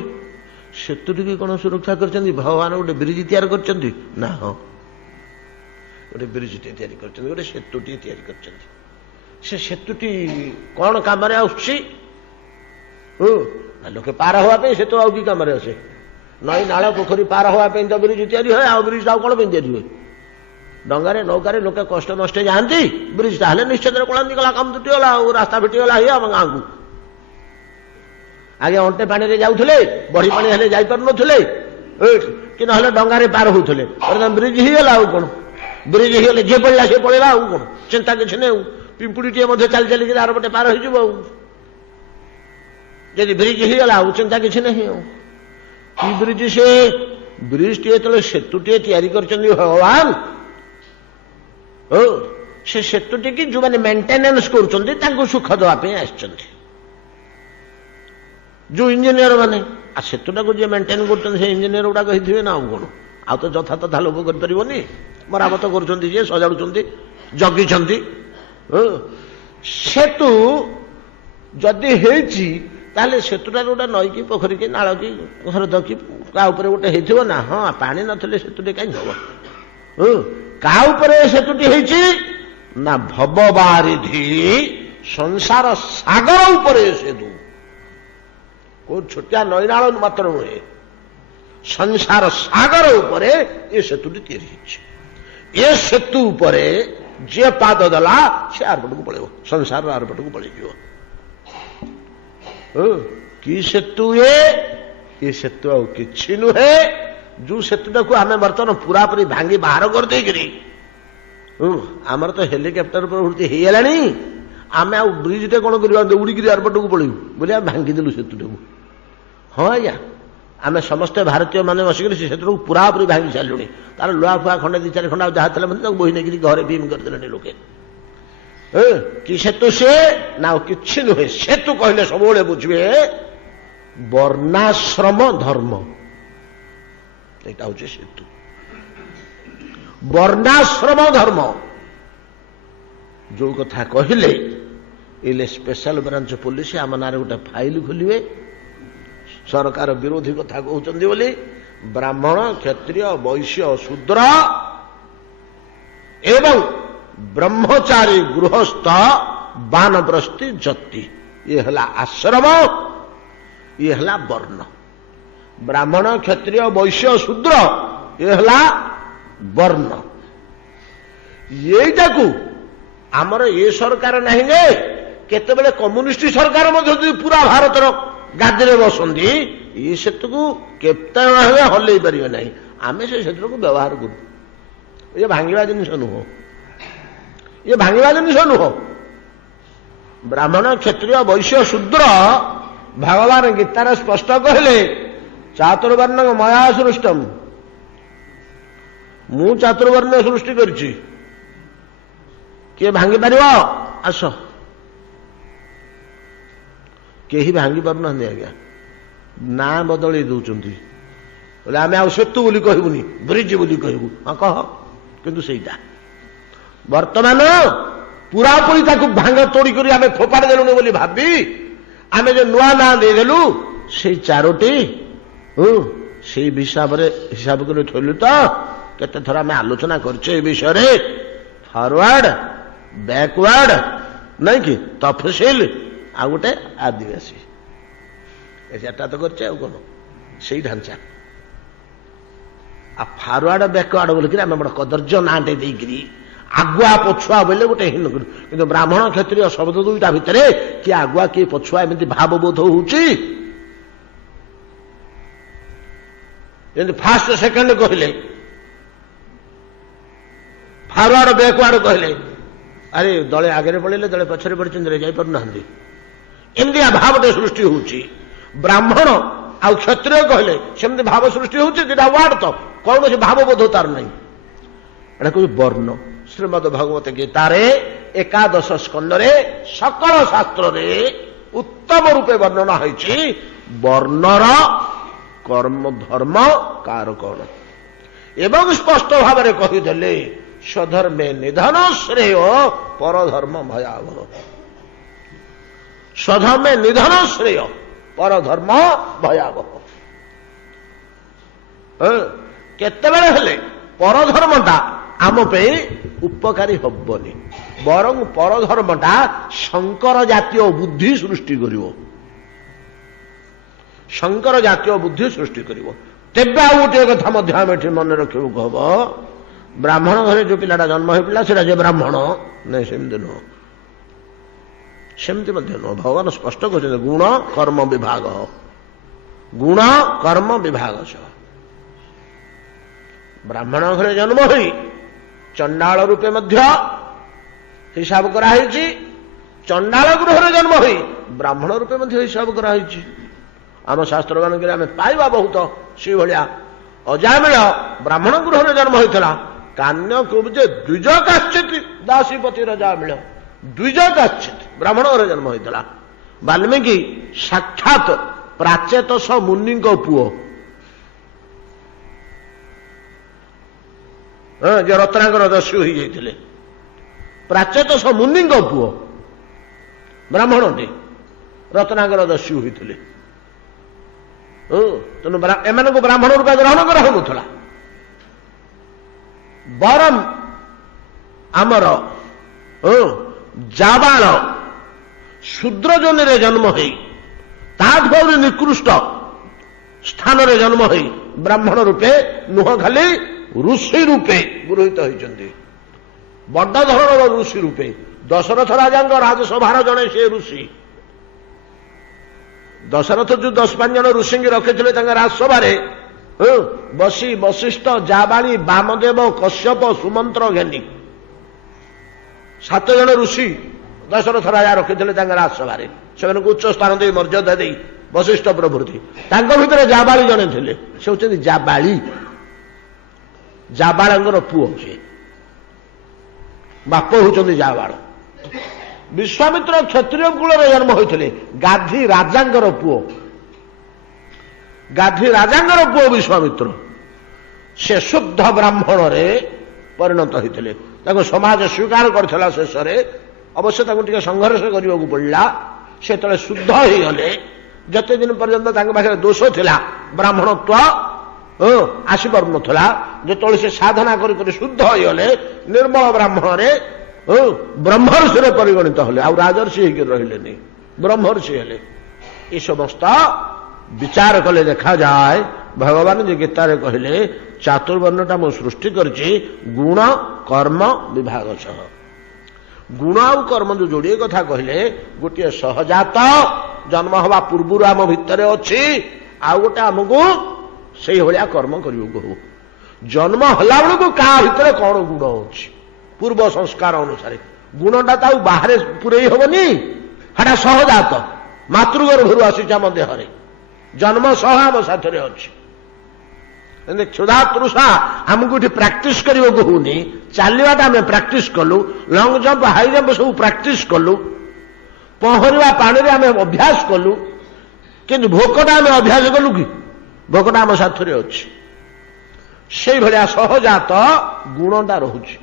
ସେତୁଟିକି କଣ ସୁରକ୍ଷା କରିଛନ୍ତି? ଭଗବାନ ଗୋଟେ ବ୍ରିଜ ତିଆରି କରିଛନ୍ତି ନା? ହଁ, ଗୋଟେ ବ୍ରିଜଟେ ତିଆରି କରିଛନ୍ତି, ଗୋଟେ ସେତୁଟିଏ ତିଆରି କରିଛନ୍ତି। ସେ ସେତୁଟି କଣ କାମରେ ଆସୁଛି? ଲୋକେ ପାର ହବା ପାଇଁ ସେତୁ ଆଉ କି କାମରେ ଆସେ? ନଈ ନାଳ ପୋଖରୀ ପାର ହବା ପାଇଁ ତ ବ୍ରିଜ ତିଆରି ହୁଏ। ଆଉ ବ୍ରିଜ ଆଉ କଣ ପାଇଁ ତିଆରି ହୁଏ? ଡଙ୍ଗାରେ ନୌକାରେ ଲୋକେ କଷ୍ଟ ମଷ୍ଟେ ଯାଆନ୍ତି, ବ୍ରିଜ ତାହେଲେ ନିଶ୍ଚିତରେ ପଳାନ୍ତି। ଗଲା କାମ ତୁଟିଗଲା ଆଉ, ରାସ୍ତା ଫିଟିଗଲା ହେଇ ଆମ ଗାଁକୁ। ଆଗେ ଅଣ୍ଟେ ପାଣିରେ ଯାଉଥିଲେ, ବଢି ପାଣି ହେଲେ ଯାଇପାରୁନଥିଲେ, କି ନହେଲେ ଡଙ୍ଗାରେ ପାର ହଉଥିଲେ। ବ୍ରିଜ ହେଇଗଲା ଆଉ କଣ? ବ୍ରିଜ ହେଇଗଲେ ଯିଏ ପଳିଲା ସିଏ ପଳେଇଲା ଆଉ କଣ? ଚିନ୍ତା କିଛି ନାହିଁ। ପିମ୍ପୁଡ଼ିଟିଏ ମଧ୍ୟ ଚାଲି ଚାଲିକି ଆର ପଟେ ପାର ହେଇଯିବ ଆଉ। ଯଦି ବ୍ରିଜ ହେଇଗଲା ଆଉ ଚିନ୍ତା କିଛି ନାହିଁ ଆଉ। କି ବ୍ରିଜ? ସେ ବ୍ରିଜଟିଏ ଯେତେବେଳେ ସେତୁଟିଏ ତିଆରି କରିଛନ୍ତି ଭଗବାନ, ସେ ସେତୁଟିକି ଯୋଉମାନେ ମେଣ୍ଟେନାନ୍ସ କରୁଛନ୍ତି ତାଙ୍କୁ ସୁଖ ଦେବା ପାଇଁ ଆସିଛନ୍ତି। ଯୋଉ ଇଞ୍ଜିନିୟର ମାନେ, ଆଉ ସେତୁଟାକୁ ଯିଏ ମେଣ୍ଟେନ କରୁଛନ୍ତି ସେ ଇଞ୍ଜିନିୟର ଗୁଡାକ ହେଇଥିବେ ନା ଆଉ କଣ? ଆଉ ତ ଯଥାତଥା ଲୋକ କରିପାରିବନି। ମରାମତ କରୁଛନ୍ତି, ଯିଏ ସଜାଡୁଛନ୍ତି, ଜଗିଛନ୍ତି। ସେତୁ ଯଦି ହେଇଛି ତାହେଲେ ସେତୁଟା ଗୋଟେ ନଈ କି ପୋଖରୀ କି ନାଳ କି ହ୍ରଦ କି କା ଉପରେ ଗୋଟେ ହେଇଥିବ ନା? ହଁ, ପାଣି ନଥିଲେ ସେତୁଟି କାହିଁକି ହବ? କାହା ଉପରେ ସେତୁଟି ହେଇଛି ନା ଭବବାରିଧି, ସଂସାର ସାଗର ଉପରେ ସେତୁ। କୋଉ ଛୋଟିଆ ନଈନାଳ ମାତ୍ର ନୁହେଁ, ସଂସାର ସାଗର ଉପରେ ଏ ସେତୁଟି ତିଆରି ହେଇଛି। ଏ ସେତୁ ଉପରେ जी पाद देला से आरपट को पड़ेगा संसार आरपट को पड़े कि सेतु ये सेतु आ कि नुहे जो सेतुटा को आम बर्तमान पूरा पूरी भांगी बाहर कर देकरी आमर तो हेलिकप्टर पर उड़ती होगा आम आ ब्रिज टे कौन कर उड़िक एयरपोर्ट को पड़ू बोले आम भांगीदेलु सेतुटा को हाँ आज्ञा आम समस्ते भारतीय मैंने बसिक सेतु को पूरा पूरी भांगी सारू तार लुआ फुआ खंडे दी चार खंडा जहाँ थे बोही नहीं घरे भीम करदे लोके कि सेतु से ना कि नुहे सेतु कहले सब बुझे वर्णाश्रम धर्म এটা হচ্ছে সেতু বর্ণাশ্রম ধর্ম जो कथा कहले इले स्पेशल ब्रांच पुलिस आम ना गोटे फाइल खोलिए सरकार विरोधी कथा कहते बोली ब्राह्मण क्षत्रिय वैश्य शूद्र एवं ब्रह्मचारी गृहस्थ बानप्रस्थी जति ये हला आश्रम ये हला वर्ण ब्राह्मण क्षत्रिय वैश्य शूद्र ये हला वर्ण ये आमर ये सरकार नहीं जे केतेबेले कम्युनिस्ट सरकार पूरा भारत गादी बसंती ये सेतु को केते हल पारे ना आम से सेतु को व्यवहार करूँ ये भांगा जिनिस नुह ये भांगा जिनिस नुह ब्राह्मण क्षत्रिय वैश्य शूद्र भगवान गीतार स्पष्ट कहले चातुर्वर्ण मया सृष्टम मु चातुर्वर्ण सृष्टि करछि किए भांगी पार आस कहीं भांगी पारना आज्ञा ना बदल दौरान बोले आम आउ सेतु बोली कहबुनी ब्रिज बोली कहबू हाँ कह किंतु सेटा वर्तमान पूरा पूरी भांग तोड़ी कर आम फोपाड़ी देलुनी बोली भाबी आम जो नुआ ना देदेलु से चारोटी से हिसाब कर थोलु तो केते थर आम आलोचना करछे विषय फॉरवर्ड बैकवर्ड नहीं कि तफसिल आ गोटे आदिवासी चार्टा तो करछे कौन से ढांचा आ फॉरवर्ड बैकवर्ड बोलिक आम बड़ा कदर्ज नाटे देकरी आगुआ पछुआ बोले गोटे हिन कि ब्राह्मण क्षत्रिय शब्द दुईटा भितर किए आगुआ किए पछुआ एमती भावबोध होउची फास्ट सेकेंड कहले फॉरवर्ड बैकवर्ड कहले अरे दले आगे पड़े दले पछरे पड़े जापारना एमती भावटे सृष्टि होउची ब्राह्मण आ क्षत्रिय कहले सेमती भाव सृष्टि होउची दुटा वार्ड तो कौन से भावबोध तार नहीं एटा कहूँ वर्ण श्रीमद भगवत गीतारे एकादश स्कंदरे सकल शास्त्र उत्तम रूपे वर्णना होइछि वर्णर कर्म धर्म कार कौन एवं स्पष्ट भाव में कहीदेले स्वधर्मे निधन श्रेय परधर्म भयावह स्वधर्मे निधन श्रेय परधर्म भयावह केतेबेले हेले परधर्मटा आम पे उपकारी हबनी बरं परधर्मटा शंकर जातीय बुद्धि सृष्टि करिवो शंकर जातीय बुद्धि सृष्टि करिवो तेबे आ गोटे कथा मध्य आम एठी मन रखिबो कहब ब्राह्मण घरे जो पिलाटा जन्म हो पिला सेटा जे ब्राह्मण नहीं सेमती नुह सेमती मध्य नुह भगवान स्पष्ट कहते गुण कर्म विभाग गुण कर्म विभाग ब्राह्मण घरे जन्म हुई चंडाल रूपे मध्य हिसाब कराई चंडाल गृह जन्म हुई ब्राह्मण रूपे मध्य हिसाब कराई आम शास्त्र मान पाइबा बहुत से भाया अजामिल ब्राह्मण गृह जन्म होता कान्य कुब्जे द्विज काश्चित दासीपति अजामिल द्विज काश्चित ब्राह्मण घर जन्म होता वाल्मीकि साक्षात प्राचेतस मुनि पुओ जो रत्नाकर दस्यु हो जाते प्राचेतस मुनि पुओ ब्राह्मण टे रत्नाकर दस्यु होते तेणु एम ब्राह्मण रूप ग्रहण कराला बरम आमर जाबाल शूद्र जोनि जन्म हो निकृष्ट स्थान जन्म हो ब्राह्मण रूपे नुह खाली ऋषि रूपे गृहीत होती बड़ धरण ऋषि रूपे दशरथ राजा राजसभार जड़े से ऋषि दशरथ जो 10-5 जन ऋषि रखी राजसभा बसी वशिष्ठ जाबाणी वामदेव कश्यप सुमंत्र घेनी 7 जन ऋषि दशरथ राजा रखी राजसभा से उच्च स्थान दे मर्यादा दे वशिष्ठ प्रभृति भितर जाबाड़ी जड़े थे से होती जाबाड़ी जाबाड़ पुओ सी बाप होती जाबाड़ विश्वामित्र क्षत्रिय कूल जन्म होते गाधी राजांगर पुओ गाधी राजांगर पुओ विश्वामित्र से शुद्ध ब्राह्मण रे परिणत होते समाज स्वीकार करथिला शेष अवश्य संघर्ष करने को पड़ा से तले शुद्ध हो गले जते दिन पर्यंत पाखे दोष थिला ब्राह्मणत्व आसी पार नाला जो से साधना कर शुद्ध हो गले निर्मल ब्राह्मण रे ब्रह्मर्षि परिगणित हले आ राजर्षि रही ब्रह्मर्षि हेले ये समस्त विचार कले देखा जाए भगवान जो गीतार कहले चातुर्वर्णटा मु सृष्टि करछि गुण कर्म विभाग सह गुण आउ कर्म जो जोड़े कथा कहले गोटे सहजात जन्म हवा पूर्व आम भितर अच्छी आउ गोटे आमको से भाया कर्म कर जन्म हला बेलू क्या भितर कौन गुण अच्छी पूर्व संस्कार अनुसार गुणटा तो बाहर पूरे हेनी हाँ सहजात मातृगर्भर आसी आम देहरे जन्म सह आम साथी अच्छी क्षुधा तृषा आमको ये प्राक्टिस करने को होनी चलवाटा आम प्राक्टिस कलु लंग जंप हाई जंप सब प्राक्टिस कलु पहरवा पानी आम अभ्यास कलु कि भोकटा आम अभ्यास कलु कि भोकटा आम साथी अच्छी से भाया सहजात गुणटा रोचे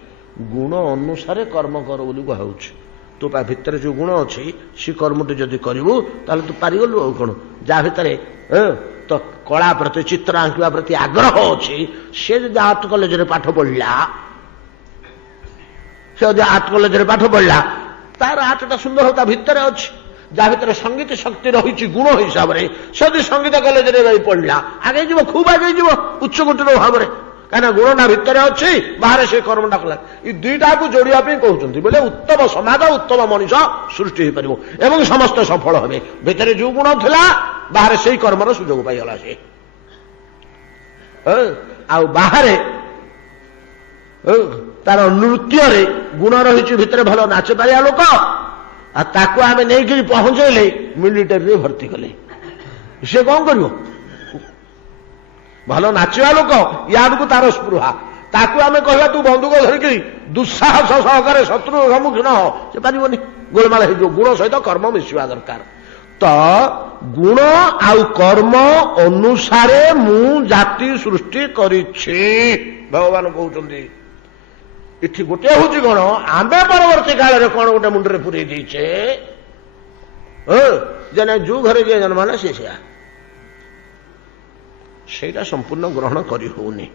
गुण अनुसार कर्म कर बोली कहुच तो भितर जो गुण अच्छी सी कर्मटी जदि करू ताले तू पारिगलु आ कौन जहाँ भितर तो कला प्रति चित्र आंकवा प्रति आग्रह अच्छी सी जो आर्ट कॉलेज रे पाठ पढ़ला से आर्ट कॉलेज रे पाठ पढ़ला तार आर्टटा सुंदर होता भितर अच्छी जहाँ भितर संगीत शक्ति रही गुण हिसाब से संगीत कॉलेज रे पढ़ला आगे जीव खूब आगे जीव उच्च कोटिर भाव में कहीं गुणटा भितर अच्छी बाहर से कर्मटा कला ये दुईटा को जोड़िया कहते बोले उत्तम समाज उत्तम मनीष सृष्टि हो पार एवं समस्त सफल हे भितर जो गुण थिला बाहर से कर्मर सुजोग पाईगला से बाहर तार नृत्य रे गुण रही भितर भल नाच पारिया लोक ताको आम नहीं पहुंचेले मिलिटरी भर्ती कले सी कौन कर भल नाचवा लोक याद को तार स्पृहा ताकू आम कह तू बंदूक धरिकी दुस्साहस सहकार शत्रु सम्मुखीन हो से पारबनी गोलमाल हो गुण सहित कर्म मिशा दरकार तो गुण आउ कर्म अनुसारे मु जाति सृष्टि करिछि भगवान कहउछन्ति इठी गोटे हूँ कौन आमे परवर्ती काल में कौन गोटे मुंडे पूरे दीचे जे जो घरे जे जन्म है सेटा संपूर्ण ग्रहण करी होनी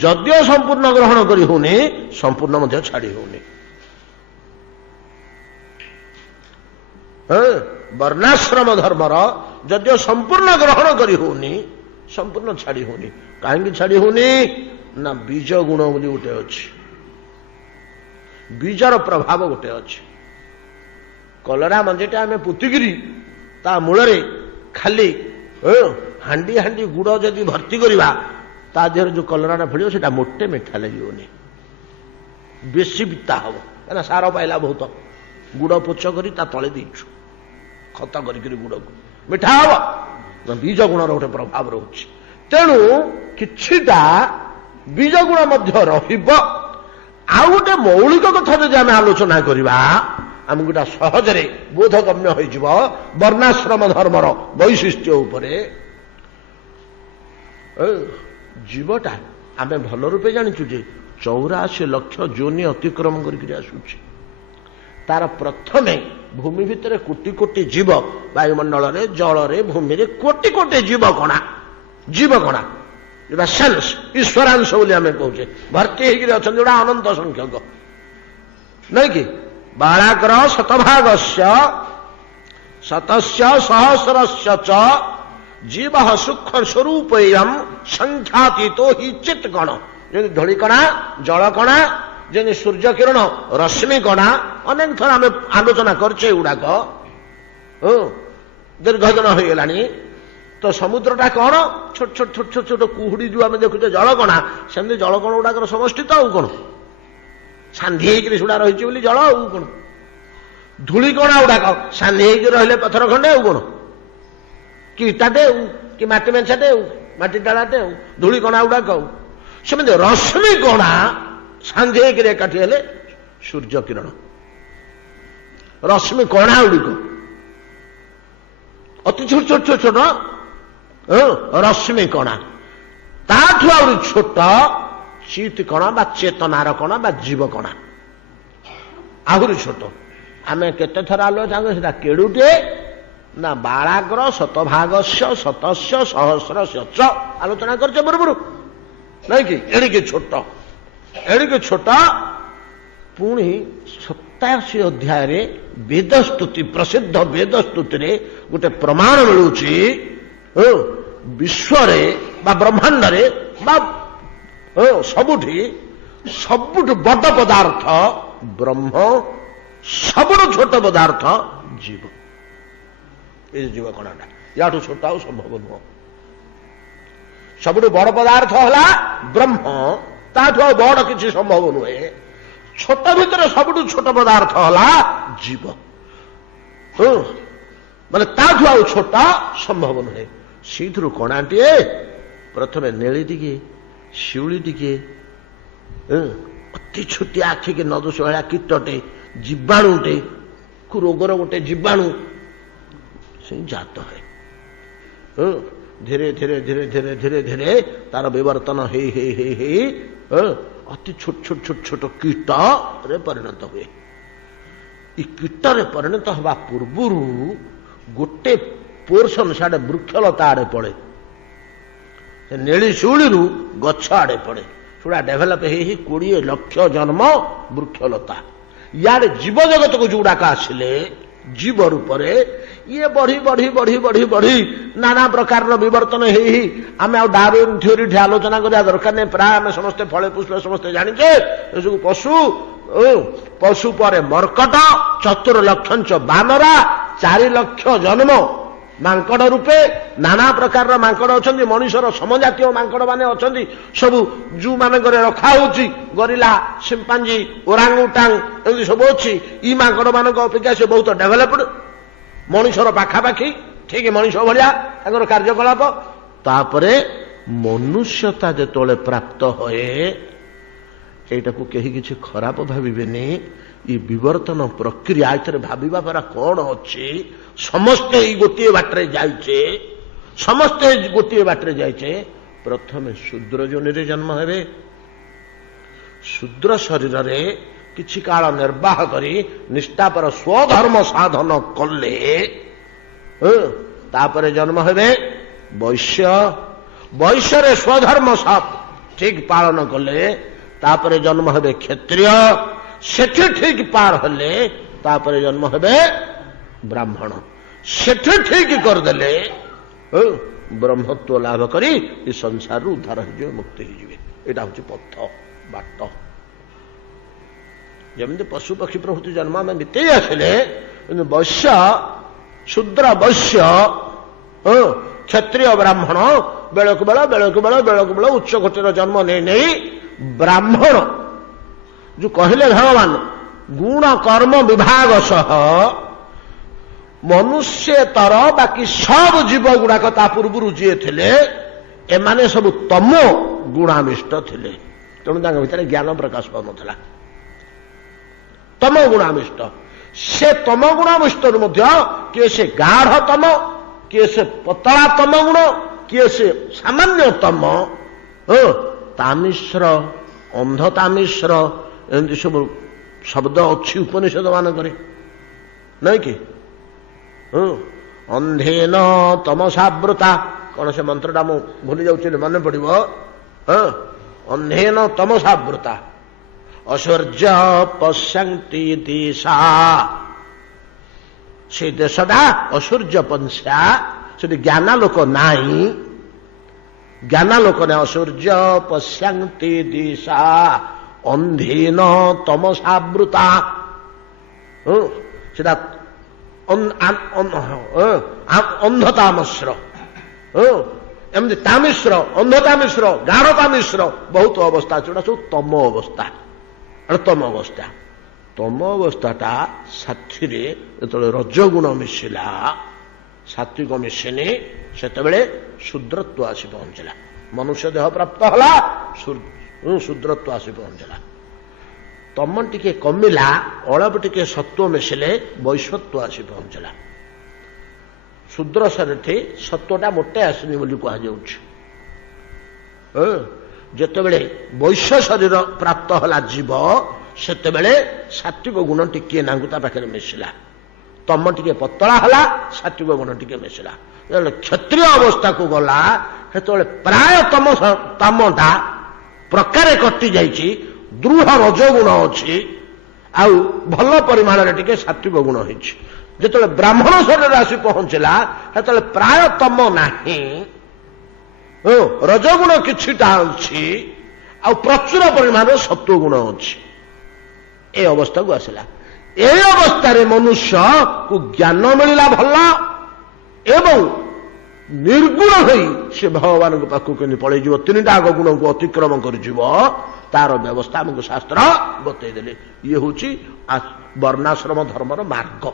जदियो संपूर्ण ग्रहण करी होनी संपूर्ण मध्य छाड़ी होनी वर्णाश्रम धर्मर जदियो संपूर्ण ग्रहण करी होनी संपूर्ण छाड़ी होनी कहीं छाड़ी होनी ना बीज गुण बोली गोटे अच्छी बीजर प्रभाव गोटे अच्छी कलरा मंजीटा आम पुतिगिरी ता मूल खाली हांडी हांडी गुड़ जदि भर्ती करवा ता देहर जो कलराटा फल से मोटे मिठा लगे बेसी पिता हम क्या सार पाइला बहुत गुड़ पोच कर तले देचु खत कर गुड़ को मिठा हम बीज गुणर गोटे प्रभाव रोचे तेणु किछिटा बीज गुण आ गोटे मौलिक कथा जब आम आलोचना करवा आम गोटा सहजरे बोधगम्य हो वर्णाश्रम धर्मर वैशिष्ट्य उपरे जीवटा आम भल रूपे जाचु 84 लाख जोनि अतिक्रम कर तार प्रथमे भूमि भितर कोटि कोटि जीव वायुमंडल रे जल रे भूमि रे कोटि कोटि जीव कणा सेन्स ईश्वरांश बोली आम कहे भर्ती होकर जोड़ा अनंत संख्यक नहीं कि बालाकर शतभागस्य शतस्य सहस्रस्य च जीव सूक्ष्म स्वरूप संख्यातीत ही चित कण धूलिकणा जलकणा ଯେମିତି ସୂର୍ଯ୍ୟ କିରଣ ରଶ୍ମି କଣା ଅନେକ ଥର ଆମେ ଆଲୋଚନା କରିଛେ ଏଗୁଡାକ ଦୀର୍ଘ ଦିନ ହୋଇଗଲାଣି। ତ ସମୁଦ୍ରଟା କଣ ଛୋଟ ଛୋଟ ଛୋଟ ଛୋଟ ଛୋଟ କୁହୁଡି ଯୋଉ ଆମେ ଦେଖୁଛେ ଜଳକଣା, ସେମିତି ଜଳକଣ ଗୁଡାକର ସମଷ୍ଟି ତ ଆଉ କଣ, ସାନ୍ଧି ହେଇକିରି ସେଗୁଡା ରହିଛି ବୋଲି ଜଳ ଆଉ କଣ। ଧୂଳିକଣା ଗୁଡାକ ସାନ୍ଧି ହେଇକି ରହିଲେ ପଥର ଖଣ୍ଡେ ଆଉ କଣ, କି ଇଟାଟେ ଆଉ କି ମାଟି ମେଞ୍ଚାଟେ ଆଉ ମାଟି ଡାଳାଟେ ଆଉ ଧୂଳିକଣା ଗୁଡାକ ଆଉ। ସେମିତି ରଶ୍ମି କଣା ସାନ୍ଧି ହେଇକିରି ଏକାଠି ହେଲେ ସୂର୍ଯ୍ୟ କିରଣ। ରଶ୍ମି କଣା ଗୁଡିକ ଅତି ଛୋଟ ଛୋଟ ଛୋଟ ଛୋଟ ରଶ୍ମି କଣା। ତାଠୁ ଆହୁରି ଛୋଟ ଚିତ୍ କଣା ବା ଚେତନାର କଣା ବା ଜୀବ କଣା, ଆହୁରି ଛୋଟ। ଆମେ କେତେଥର ଆଲୋଚନା କରୁ, ସେଟା କେଡୁଟେ ନା ବାଳାଗ୍ର ଶତଭାଗସ୍ୟ ଶତସ୍ୟ ସହସ୍ରସ୍ୟ ଆଲୋଚନା କରିଛେ ପୂର୍ବରୁ, ନାଇଁ କି? ଏଣିକି ଛୋଟ, ଏଣିକି ଛୋଟ। ପୁଣି 87 ଅଧ୍ୟାୟରେ ବେଦସ୍ତୁତି, ପ୍ରସିଦ୍ଧ ବେଦସ୍ତୁତିରେ ଗୋଟେ ପ୍ରମାଣ ମିଳୁଛି ବିଶ୍ୱରେ ବା ବ୍ରହ୍ମାଣ୍ଡରେ ବା ସବୁଠି ସବୁଠୁ ବଡ ପଦାର୍ଥ ବ୍ରହ୍ମ, ସବୁଠୁ ଛୋଟ ପଦାର୍ଥ ଜୀବ। ଏ ଜୀବ କଣାଟା ୟାଠୁ ଛୋଟ ଆଉ ସମ୍ଭବ ନୁହଁ। ସବୁଠୁ ବଡ ପଦାର୍ଥ ହେଲା ବ୍ରହ୍ମ, ତାଠୁ ଆଉ ବଡ କିଛି ସମ୍ଭବ ନୁହେଁ। ଛୋଟ ଭିତରେ ସବୁଠୁ ଛୋଟ ପଦାର୍ଥ ହେଲା ଜୀବ, ମାନେ ତାଠୁ ଆଉ ଛୋଟ ସମ୍ଭବ ନୁହେଁ। ସେଇଥିରୁ କଣାଟିଏ ପ୍ରଥମେ ନେଳି ଟିକେ, ଶିଉଳି ଟିକେ, ଅତି ଛୋଟିଆ ଆଖିକି ନ ଦୋଷ ଭଳିଆ କୀଟଟେ, ଜୀବାଣୁଟେ, ରୋଗର ଗୋଟେ ଜୀବାଣୁ ସେ ଜାତ ହୁଏ। ଧୀରେ ଧୀରେ ଧୀରେ ଧୀରେ ଧୀରେ ଧୀରେ ତାର ବିବର୍ତ୍ତନ ହେଇ ହେଇ ହେଇ ହେଇ ଅତି ଛୋଟ ଛୋଟ ଛୋଟ ଛୋଟ କୀଟରେ ପରିଣତ ହୁଏ। ଏ କୀଟରେ ପରିଣତ ହେବା ପୂର୍ବରୁ ଗୋଟେ ପୋର୍ସନ ସାଡେ ବୃକ୍ଷଲତା ଆଡେ ପଡେ, ସେ ନେଳି ଶିଉଳିରୁ ଗଛ ଆଡେ ପଡେ। ସେଗୁଡା ଡେଭେଲପ ହେଇ 20 ଲକ୍ଷ ଜନ୍ମ ବୃକ୍ଷଲତା। ଇଆଡେ ଜୀବ ଜଗତକୁ ଯୋଉଗୁଡାକ ଆସିଲେ ଜୀବ ରୂପରେ, ଇଏ ବଢି ବଢି ବଢି ବଢି ବଢି ନାନା ପ୍ରକାରର ବିବର୍ତ୍ତନ ହେଇ ଆମେ ଆଉ ଡାରୱିନ ଥିଓରିଠି ଆଲୋଚନା କରିବା ଦରକାର ନାହିଁ। ପ୍ରାୟ ଆମେ ସମସ୍ତେ ଫଳେ ପୁଷ୍ପ ସମସ୍ତେ ଜାଣିଛେ ଏସବୁ ପଶୁ, ପଶୁ ପରେ ମର୍କଟ, 4 ଲକ୍ଷଞ୍ଚ ବାନରା, 4 ଲକ୍ଷ ଜନ୍ମ ମାଙ୍କଡ ରୂପେ। ନାନା ପ୍ରକାରର ମାଙ୍କଡ ଅଛନ୍ତି, ମଣିଷର ସମଜାତୀୟ ମାଙ୍କଡ ମାନେ ଅଛନ୍ତି ସବୁ, ଯୋଉମାନଙ୍କରେ ରଖା ହଉଛି ଗରିଲା, ସିମ୍ପାଞ୍ଜି, ଓରାଙ୍ଗୁଟାଙ୍ଗ ଏମିତି ସବୁ ଅଛି। ଇ ମାଙ୍କଡ ମାନଙ୍କ ଅପେକ୍ଷା ସେ ବହୁତ ଡେଭଲପଡ, ମଣିଷର ପାଖାପାଖି, ଠିକ ମଣିଷ ଭଳିଆ ତାଙ୍କର କାର୍ଯ୍ୟକଳାପ। ତାପରେ ମନୁଷ୍ୟତା ଯେତେବେଳେ ପ୍ରାପ୍ତ ହୁଏ, ଏଇଟାକୁ କେହି କିଛି ଖରାପ ଭାବିବେନି। ଏ ବିବର୍ତ୍ତନ ପ୍ରକ୍ରିୟା, ଏଥିରେ ଭାବିବା ପରା କଣ ଅଛି? ସମସ୍ତେ ଏଇ ଗୋଟିଏ ବାଟରେ ଯାଇଛେ, ସମସ୍ତେ ଗୋଟିଏ ବାଟରେ ଯାଇଛେ। ପ୍ରଥମେ ଶୂଦ୍ର ଯୋନିରେ ଜନ୍ମ ହେବେ, ଶୂଦ୍ର ଶରୀରରେ କିଛି କାଳ ନିର୍ବାହ କରି ନିଷ୍ଠାପର ସ୍ୱଧର୍ମ ସାଧନ କଲେ ତାପରେ ଜନ୍ମ ହେବେ ବୈଶ୍ୟ। ବୈଶ୍ୟରେ ସ୍ୱଧର୍ମ ଠିକ ପାଳନ କଲେ ତାପରେ ଜନ୍ମ ହେବେ କ୍ଷତ୍ରିୟ। ସେଠି ଠିକ ପାର ହେଲେ ତାପରେ ଜନ୍ମ ହେବେ ବ୍ରାହ୍ମଣ। ସେଠି ଠିକ କରିଦେଲେ ବ୍ରହ୍ମତ୍ୱ ଲାଭ କରି ଏ ସଂସାରରୁ ଉଦ୍ଧାର ହେଇଯିବେ, ମୁକ୍ତି ହେଇଯିବେ। ଏଇଟା ହଉଛି ପଥ, ବାଟ। ଯେମିତି ପଶୁ ପକ୍ଷୀ ପ୍ରଭୃତି ଜନ୍ମ ଆମେ ବିତେଇ ଆସିଲେ, କିନ୍ତୁ ବୈଶ୍ୟ, ଶୂଦ୍ର ବୈଶ୍ୟ, କ୍ଷତ୍ରିୟ ବ୍ରାହ୍ମଣ ବେଳକୁ ବେଳ ବେଳକୁ ବେଳ ବେଳକୁ ବେଳ ଉଚ୍ଚ କୋଟିର ଜନ୍ମ ନେଇ ନେଇ ବ୍ରାହ୍ମଣ ଯୋଉ କହିଲେ ଭଗବାନ ଗୁଣ କର୍ମ ବିଭାଗ ସହ ମନୁଷ୍ୟତର ବାକି ସବୁ ଜୀବ ଗୁଡାକ ତା ପୂର୍ବରୁ ଯିଏ ଥିଲେ ଏମାନେ ସବୁ ତମ ଗୁଣାମିଷ୍ଟ ଥିଲେ। ତେଣୁ ତାଙ୍କ ଭିତରେ ଜ୍ଞାନ ପ୍ରକାଶ ପାଉନଥିଲା। ତମ ଗୁଣାମିଷ୍ଟ। ସେ ତମ ଗୁଣାମିଷ୍ଟରୁ ମଧ୍ୟ କିଏ ସେ ଗାଢ ତମ, କିଏ ସେ ପତଳା ତମ ଗୁଣ, କିଏ ସେ ସାମାନ୍ୟ ତମ, ତାମିଶ୍ର, ଅନ୍ଧ ତାମିଶ୍ର, ଏମିତି ସବୁ ଶବ୍ଦ ଅଛି ଉପନିଷଦ ମାନଙ୍କରେ, ନାଇଁ କି? ଅନ୍ଧେନ ତମସାବୃତା, କଣ ସେ ମନ୍ତ୍ରଟା ମୁଁ ଭୁଲି ଯାଉଛି, ମନେ ପଡିବ। ଅନ୍ଧେନ ତମସାବୃତା ଅସୂର୍ଯ୍ୟ ପଶ୍ୟନ୍ତି ଦିଶା। ସେ ଦେଶଟା ଅସୂର୍ଯ୍ୟ ପଂଶା, ସେଠି ଜ୍ଞାନ ଲୋକ ନାହିଁ। ଜ୍ଞାନ ଲୋକ ନାହିଁ। ଅସୂର୍ଯ୍ୟ ପଶ୍ୟନ୍ତି ଦିଶା, ଅନ୍ଧୀନ ତମସାବୃତା ସେଟା ଅନ୍ଧତାମିଶ୍ର ଏମିତି ତାମିଶ୍ର ଅନ୍ଧତାମିଶ୍ର ଗାଢ଼ତାମିଶ୍ର ବହୁତ ଅବସ୍ଥା ଅଛି। ଏଟା ସବୁ ତମ ଅବସ୍ଥା। ତମ ଅବସ୍ଥା ତମ ଅବସ୍ଥାଟା ସାଥିରେ ଯେତେବେଳେ ରଜଗୁଣ ମିଶିଲା ସାତ୍ୱିକ ମିଶିନି ସେତେବେଳେ ଶୂଦ୍ରତ୍ୱ ଆସି ପହଞ୍ଚିଲା। ମନୁଷ୍ୟ ଦେହ ପ୍ରାପ୍ତ ହେଲା ଶୂଦ୍ରତ୍ୱ ଆସି ପହଞ୍ଚିଲା। ତମ ଟିକେ କମିଲା ଅଳପ ଟିକେ ସତ୍ୱ ମିଶିଲେ ବୈଶ୍ୱତ୍ୱ ଆସି ପହଞ୍ଚିଲା। ଶୂଦ୍ର ଶରୀରଠି ସତ୍ୱଟା ମୋଟେ ଆସିନି ବୋଲି କୁହାଯାଉଛି। ଯେତେବେଳେ ବୈଶ୍ୟ ଶରୀର ପ୍ରାପ୍ତ ହେଲା ଜୀବ ସେତେବେଳେ ସାତ୍ୱିକ ଗୁଣ ଟିକିଏ ନାଙ୍ଗୁ ତା ପାଖରେ ମିଶିଲା। ତମ ଟିକେ ପତଳା ହେଲା ସାତ୍ୱିକ ଗୁଣ ଟିକେ ମିଶିଲା। ଯେତେବେଳେ କ୍ଷତ୍ରିୟ ଅବସ୍ଥାକୁ ଗଲା ସେତେବେଳେ ପ୍ରାୟ ତମଟା ପ୍ରକାରେ କଟି ଯାଇଛି। ଦୃଢ଼ ରଜଗୁଣ ଅଛି ଆଉ ଭଲ ପରିମାଣରେ ଟିକେ ସାତ୍ୱିକ ଗୁଣ ହେଇଛି। ଯେତେବେଳେ ବ୍ରାହ୍ମଣ ଶରୀରରେ ଆସି ପହଞ୍ଚିଲା ସେତେବେଳେ ପ୍ରାୟ ତମ ନାହିଁ, ରଜଗୁଣ କିଛିଟା ଅଛି ଆଉ ପ୍ରଚୁର ପରିମାଣରେ ସତ୍ୱ ଗୁଣ ଅଛି। ଏ ଅବସ୍ଥାକୁ ଆସିଲା। এই ଅବସ୍ଥାରେ ମନୁଷ୍ୟକୁ ଜ୍ଞାନ ମିଳିଲା ଭଲ ଏବଂ ନିର୍ଗୁଣ ହୋଇ ସେ ଭଗବାନଙ୍କ ପାଖକୁ କେମିତି ପଳେଇଯିବ, ତିନିଟା ଆଗ ଗୁଣକୁ ଅତିକ୍ରମ କରିଯିବ, ତାର ବ୍ୟବସ୍ଥା ଆମକୁ ଶାସ୍ତ୍ର ବତେଇ ଦେଲେ। ଇଏ ହେଉଛି ବର୍ଣ୍ଣାଶ୍ରମ ଧର୍ମର ମାର୍ଗ।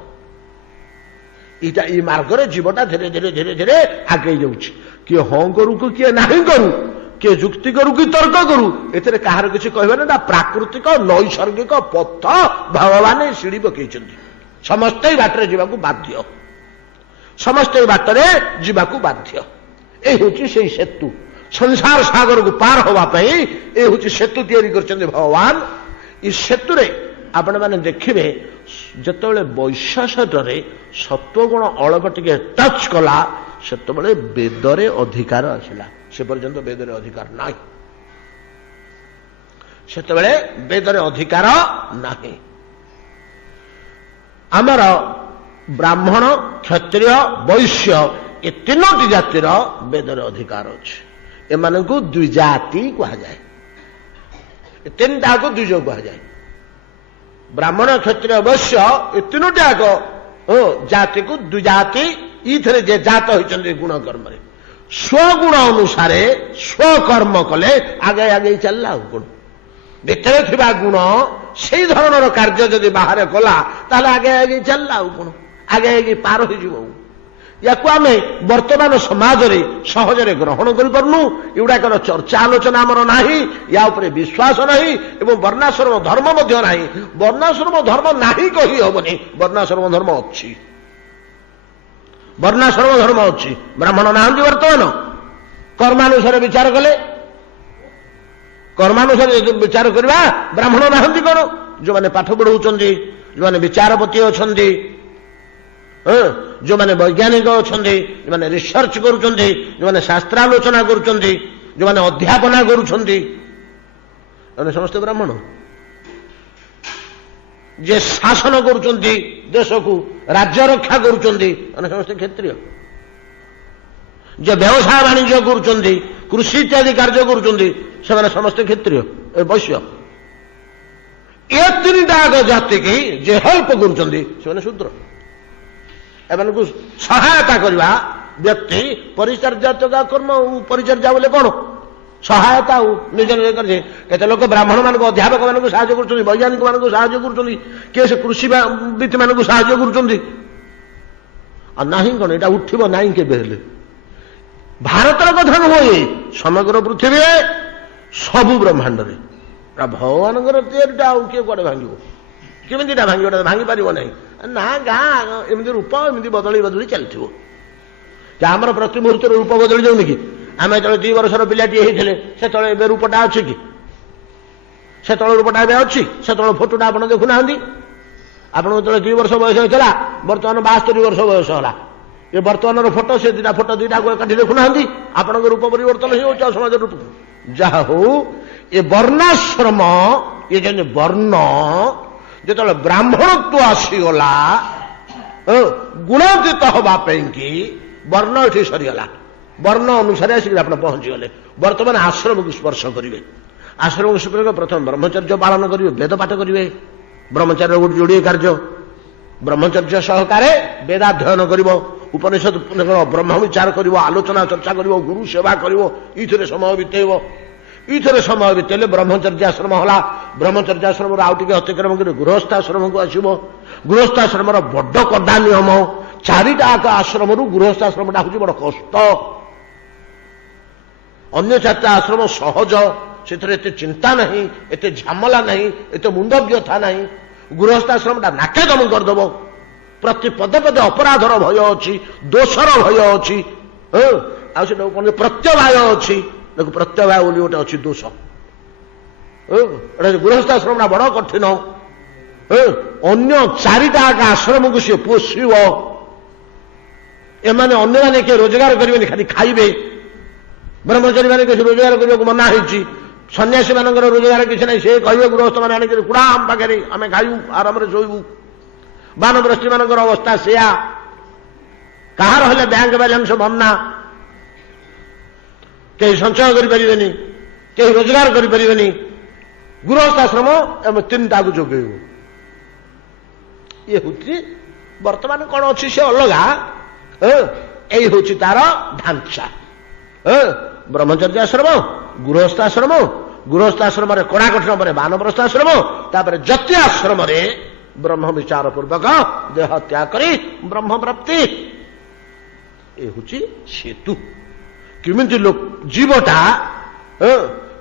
ଏଇ ମାର୍ଗରେ ଜୀବଟା ଧୀରେ ଧୀରେ ଧୀରେ ଧୀରେ ଆଗେଇ ଯାଉଛି। କିଏ ହଁ କରୁ କି କିଏ ନାହିଁ କରୁ, କିଏ ଯୁକ୍ତି କରୁ କି ତର୍କ କରୁ, ଏଥିରେ କାହାର କିଛି କହିବେ ନା। ପ୍ରାକୃତିକ ନୈସର୍ଗିକ ପଥ ଭଗବାନ ସିଡ଼ି ପକେଇଛନ୍ତି। ସମସ୍ତେ ଏଇ ବାଟରେ ଯିବାକୁ ବାଧ୍ୟ, ସମସ୍ତେ ଏଇ ବାଟରେ ଯିବାକୁ ବାଧ୍ୟ। এই ହେଉଛି ସେଇ ସେତୁ। ସଂସାର ସାଗରକୁ ପାର ହେବା ପାଇଁ ଏ ହେଉଛି ସେତୁ ତିଆରି କରିଛନ୍ତି ଭଗବାନ। ଏ ସେତୁରେ ଆପଣମାନେ ଦେଖିବେ ଯେତେବେଳେ ବୈଶ୍ୱାସରେ ସତ୍ୱଗୁଣ ଅଳପ ଟିକେ ଟଚ୍ କଲା ସେତେବେଳେ ବେଦରେ ଅଧିକାର ଆସିଲା। ସେ ପର୍ଯ୍ୟନ୍ତ ବେଦରେ ଅଧିକାର ନାହିଁ। ସେତେବେଳେ ବେଦରେ ଅଧିକାର ନାହିଁ। ଆମର ବ୍ରାହ୍ମଣ କ୍ଷତ୍ରିୟ ବୈଶ୍ୟ ଏ ତିନୋଟି ଜାତିର ବେଦରେ ଅଧିକାର ଅଛି। ଏମାନଙ୍କୁ ଦ୍ୱିଜାତି କୁହାଯାଏ। ଏ ତିନିଟାକୁ ଦ୍ୱିଜ କୁହାଯାଏ। ବ୍ରାହ୍ମଣ କ୍ଷତ୍ରିୟ ବୈଶ୍ୟ ଏ ତିନୋଟି ଆଗ ଜାତିକୁ ଦ୍ୱିଜାତି। ଇଥିରେ ଯେ ଜାତ ହୋଇଛନ୍ତି ଗୁଣ କର୍ମରେ ସ୍ୱଗୁଣ ଅନୁସାରେ ସ୍ୱକର୍ମ କଲେ ଆଗେଇ ଆଗେଇ ଚାଲିଲା। ଆଉ ଗୁଣ ଭିତରେ ଥିବା ଗୁଣ ସେଇ ଧରଣର କାର୍ଯ୍ୟ ଯଦି ବାହାରେ କଲା ତାହେଲେ ଆଗେଇ ଆଗେଇ ଚାଲିଲା। ଆଉ ଗୁଣ ଆଗେଇ ଆଗେଇ ପାର ହୋଇଯିବ। ୟାକୁ ଆମେ ବର୍ତ୍ତମାନ ସମାଜରେ ସହଜରେ ଗ୍ରହଣ କରିପାରୁନୁ। ଏଗୁଡ଼ାକର ଚର୍ଚ୍ଚା ଆଲୋଚନା ଆମର ନାହିଁ, ୟା ଉପରେ ବିଶ୍ୱାସ ନାହିଁ ଏବଂ ବର୍ଣ୍ଣାଶ୍ରମ ଧର୍ମ ମଧ୍ୟ ନାହିଁ। ବର୍ଣ୍ଣାଶ୍ରମ ଧର୍ମ ନାହିଁ କହି ହେବନି, ବର୍ଣ୍ଣାଶ୍ରମ ଧର୍ମ ଅଛି। ବର୍ଣ୍ଣାଶ୍ରମ ଧର୍ମ ଅଛି। ବ୍ରାହ୍ମଣ ନାହାନ୍ତି ବର୍ତ୍ତମାନ। କର୍ମାନୁସାରେ ବିଚାର କଲେ, କର୍ମାନୁସାରେ ବିଚାର କରିବା ବ୍ରାହ୍ମଣ ନାହାନ୍ତି କ'ଣ? ଯେଉଁମାନେ ପାଠ ପଢ଼ାଉଛନ୍ତି, ଯେଉଁମାନେ ବିଚାରପତି ଅଛନ୍ତି, ଯେଉଁମାନେ ବୈଜ୍ଞାନିକ ଅଛନ୍ତି, ଯେଉଁମାନେ ରିସର୍ଚ୍ଚ କରୁଛନ୍ତି, ଯେଉଁମାନେ ଶାସ୍ତ୍ରାଲୋଚନା କରୁଛନ୍ତି, ଯେଉଁମାନେ ଅଧ୍ୟାପନା କରୁଛନ୍ତି, ସେମାନେ ସମସ୍ତେ ବ୍ରାହ୍ମଣ। ଯେ ଶାସନ କରୁଛନ୍ତି ଦେଶକୁ, ରାଜ୍ୟ ରକ୍ଷା କରୁଛନ୍ତି, ମାନେ ସମସ୍ତେ କ୍ଷତ୍ରିୟ। ଯେ ବ୍ୟବସାୟ ବାଣିଜ୍ୟ କରୁଛନ୍ତି, କୃଷି ଇତ୍ୟାଦି କାର୍ଯ୍ୟ କରୁଛନ୍ତି, ସେମାନେ ସମସ୍ତେ କ୍ଷତ୍ରିୟ ବୈଶ୍ୟ। ଏ ତିନିଟା ଆଗ ଜାତିକି ଯେ ହେଲ୍ପ କରୁଛନ୍ତି ସେମାନେ ଶୂଦ୍ର। ଏମାନଙ୍କୁ ସହାୟତା କରିବା ବ୍ୟକ୍ତି ପରିଚର୍ଯ୍ୟା କର୍ମ। ପରିଚର୍ଯ୍ୟା ବୋଲେ କ'ଣ? ସହାୟତା। ଆଉ ନିଜ ନିଜ କରିছে। କେତେ ଲୋକ ବ୍ରାହ୍ମଣ ମାନଙ୍କୁ ଅଧ୍ୟାପକ ମାନଙ୍କୁ ସାହାଯ୍ୟ କରୁଛନ୍ତି, ବୈଜ୍ଞାନିକ ମାନଙ୍କୁ ସାହାଯ୍ୟ କରୁଛନ୍ତି, କିଏ ସେ କୃଷିବିତ ମାନଙ୍କୁ ସାହାଯ୍ୟ କରୁଛନ୍ତି। ଆଉ ନାହିଁ କ'ଣ? ଏଇଟା ଉଠିବ ନାହିଁ କେବେ ହେଲେ। ଭାରତର କଥା ନୁହେଁ, ସମଗ୍ର ପୃଥିବୀରେ ସବୁ ବ୍ରହ୍ମାଣ୍ଡରେ ଭଗବାନଙ୍କର ତିଆରିଟା। ଆଉ କିଏ କୁଆଡେ ଭାଙ୍ଗିବ? କେମିତିଟା ଭାଙ୍ଗିବ? ଭାଙ୍ଗି ପାରିବ ନାହିଁ ନା। ଗାଁ ଏମିତି ରୂପ ଏମିତି ବଦଳି ବଦଳି ଚାଲିଥିବ। ଆମର ପ୍ରତି ମୁହୂର୍ତ୍ତରେ ରୂପ ବଦଳି ଯାଉନି କି? ଆମେ ଯେତେବେଳେ 2 ବର୍ଷର ପିଲାଟିଏ ହେଇଥିଲେ ସେତେବେଳେ ଏବେ ରୂପଟା ଅଛି କି? ସେତେବେଳେ ରୂପଟା ଏବେ ଅଛି? ସେତେବେଳେ ଫଟୋଟା ଆପଣ ଦେଖୁନାହାନ୍ତି। ଆପଣଙ୍କୁ ଯେତେବେଳେ 2 ବର୍ଷ ବୟସ ହେଇଥିଲା, ବର୍ତ୍ତମାନ 72 ବର୍ଷ ବୟସ ହେଲା। ଏ ବର୍ତ୍ତମାନର ଫଟୋ, ସେ ଫଟୋ ଦିଟାକୁ ଏକାଠି ଦେଖୁନାହାନ୍ତି। ଆପଣଙ୍କ ରୂପ ପରିବର୍ତ୍ତନ ହେଇଯାଉଛି ଆଉ ସମାଜର ରୂପ। ଯାହା ହଉ, ଏ ବର୍ଣ୍ଣାଶ୍ରମ, ଏ ଯେମିତି ବର୍ଣ୍ଣ, ଯେତେବେଳେ ବ୍ରାହ୍ମଣତ୍ୱ ଆସିଗଲା ଗୁଣାତୀତ ହେବା ପାଇଁକି ବର୍ଣ୍ଣ ଏଠି ସରିଗଲା। ବର୍ଣ୍ଣ ଅନୁସାରେ ଆସିକି ଆପଣ ପହଞ୍ଚିଗଲେ। ବର୍ତ୍ତମାନ ଆଶ୍ରମକୁ ସ୍ପର୍ଶ କରିବେ। ଆଶ୍ରମକୁ ସୁପ୍ରିୟ ପ୍ରଥମେ ବ୍ରହ୍ମଚର୍ଯ୍ୟ ପାଳନ କରିବେ, ବେଦ ପାଠ କରିବେ। ବ୍ରହ୍ମଚାର୍ଯ୍ୟ ଗୋଟେ ଯୋଡ଼ିଏ କାର୍ଯ୍ୟ। ବ୍ରହ୍ମଚର୍ଯ୍ୟ ସହକାରେ ବେଦାଧ୍ୟୟନ କରିବ, ଉପନିଷଦ ବ୍ରହ୍ମ ବିଚାର କରିବ, ଆଲୋଚନା ଚର୍ଚ୍ଚା କରିବ, ଗୁରୁ ସେବା କରିବ, ଏଇଥିରେ ସମୟ ବିତେଇବ। ଏଇଥିରେ ସମୟ ବିତେଇଲେ ବ୍ରହ୍ମଚର୍ଯ୍ୟ ଆଶ୍ରମ ହେଲା। ବ୍ରହ୍ମଚର୍ଯ୍ୟ ଆଶ୍ରମରୁ ଆଉ ଟିକେ ଅତିକ୍ରମ କରି ଗୃହସ୍ଥାଶ୍ରମକୁ ଆସିବ। ଗୃହସ୍ଥାଶ୍ରମର ବଡ଼ କଡ଼ା ନିୟମ। ଚାରିଟା ଆଶ୍ରମରୁ ଗୃହସ୍ଥାଶ୍ରମଟା ହେଉଛି ବଡ଼ କଷ୍ଟ। ଅନ୍ୟ ଚାରିଟା ଆଶ୍ରମ ସହଜ, ସେଥିରେ ଏତେ ଚିନ୍ତା ନାହିଁ, ଏତେ ଝାମଲା ନାହିଁ, ଏତେ ମୁଣ୍ଡ ବ୍ୟଥା ନାହିଁ। ଗୃହସ୍ଥାଶ୍ରମଟା ନାକେ ଦମ କରିଦେବ। ପ୍ରତି ପଦେ ପଦେ ଅପରାଧର ଭୟ ଅଛି, ଦୋଷର ଭୟ ଅଛି। ଆଉ ସେଟା କଣ ପ୍ରତ୍ୟବାୟ ଅଛି। ଦେଖ ପ୍ରତ୍ୟବାୟ ବୋଲି ଗୋଟେ ଅଛି ଦୋଷ। ଗୃହସ୍ଥାଶ୍ରମଟା ବଡ଼ କଠିନ। ଅନ୍ୟ ଚାରିଟା ଆଶ୍ରମକୁ ସିଏ ପୋଷିବ। ଏମାନେ ଅନ୍ୟମାନେ କିଏ ରୋଜଗାର କରିବେନି, ଖାଲି ଖାଇବେ। ବ୍ରହ୍ମଚାରୀ ମାନେ କିଛି ରୋଜଗାର କରିବାକୁ ମନା ହେଇଛି। ସନ୍ନ୍ୟାସୀ ମାନଙ୍କର ରୋଜଗାର କିଛି ନାହିଁ। ସେ କହିବେ ଗୃହସ୍ଥ ମାନେ ଆଣିକରି କୁଡ଼ା ଆମ ପାଖରେ, ଆମେ ଖାଇବୁ, ଆରାମରେ ଶୋଇବୁ। ବାନପ୍ରସ୍ଥୀ ମାନଙ୍କର ଅବସ୍ଥା ସେୟା। କାହାର ହେଲେ ବ୍ୟାଙ୍କ ବାଲାନ୍ସ ବନ୍ନା, କେହି ସଞ୍ଚୟ କରିପାରିବେନି, କେହି ରୋଜଗାର କରିପାରିବେନି। ଗୃହସ୍ଥାଶ୍ରମ ଆମେ ତିନିଟାକୁ ଯୋଗେଇବୁ। ଇଏ ହଉଛି ବର୍ତ୍ତମାନ କଣ ଅଛି ସେ ଅଲଗା। ଏଇ ହଉଛି ତାର ଢାଞ୍ଚା। ବ୍ରହ୍ମଚର୍ଯ୍ୟ ଆଶ୍ରମ, ଗୃହସ୍ଥାଶ୍ରମ, ଗୃହସ୍ଥାଶ୍ରମରେ କଡ଼ା କଠିନ ପରେ ବାନପ୍ରସ୍ଥାଶ୍ରମ, ତାପରେ ଯତି ଆଶ୍ରମରେ ବ୍ରହ୍ମ ବିଚାର ପୂର୍ବକ ଦେହ ତ୍ୟାଗ କରି ବ୍ରହ୍ମ ପ୍ରାପ୍ତି। ଏ ହଉଛି ସେତୁ। କେମିତି ଜୀବଟା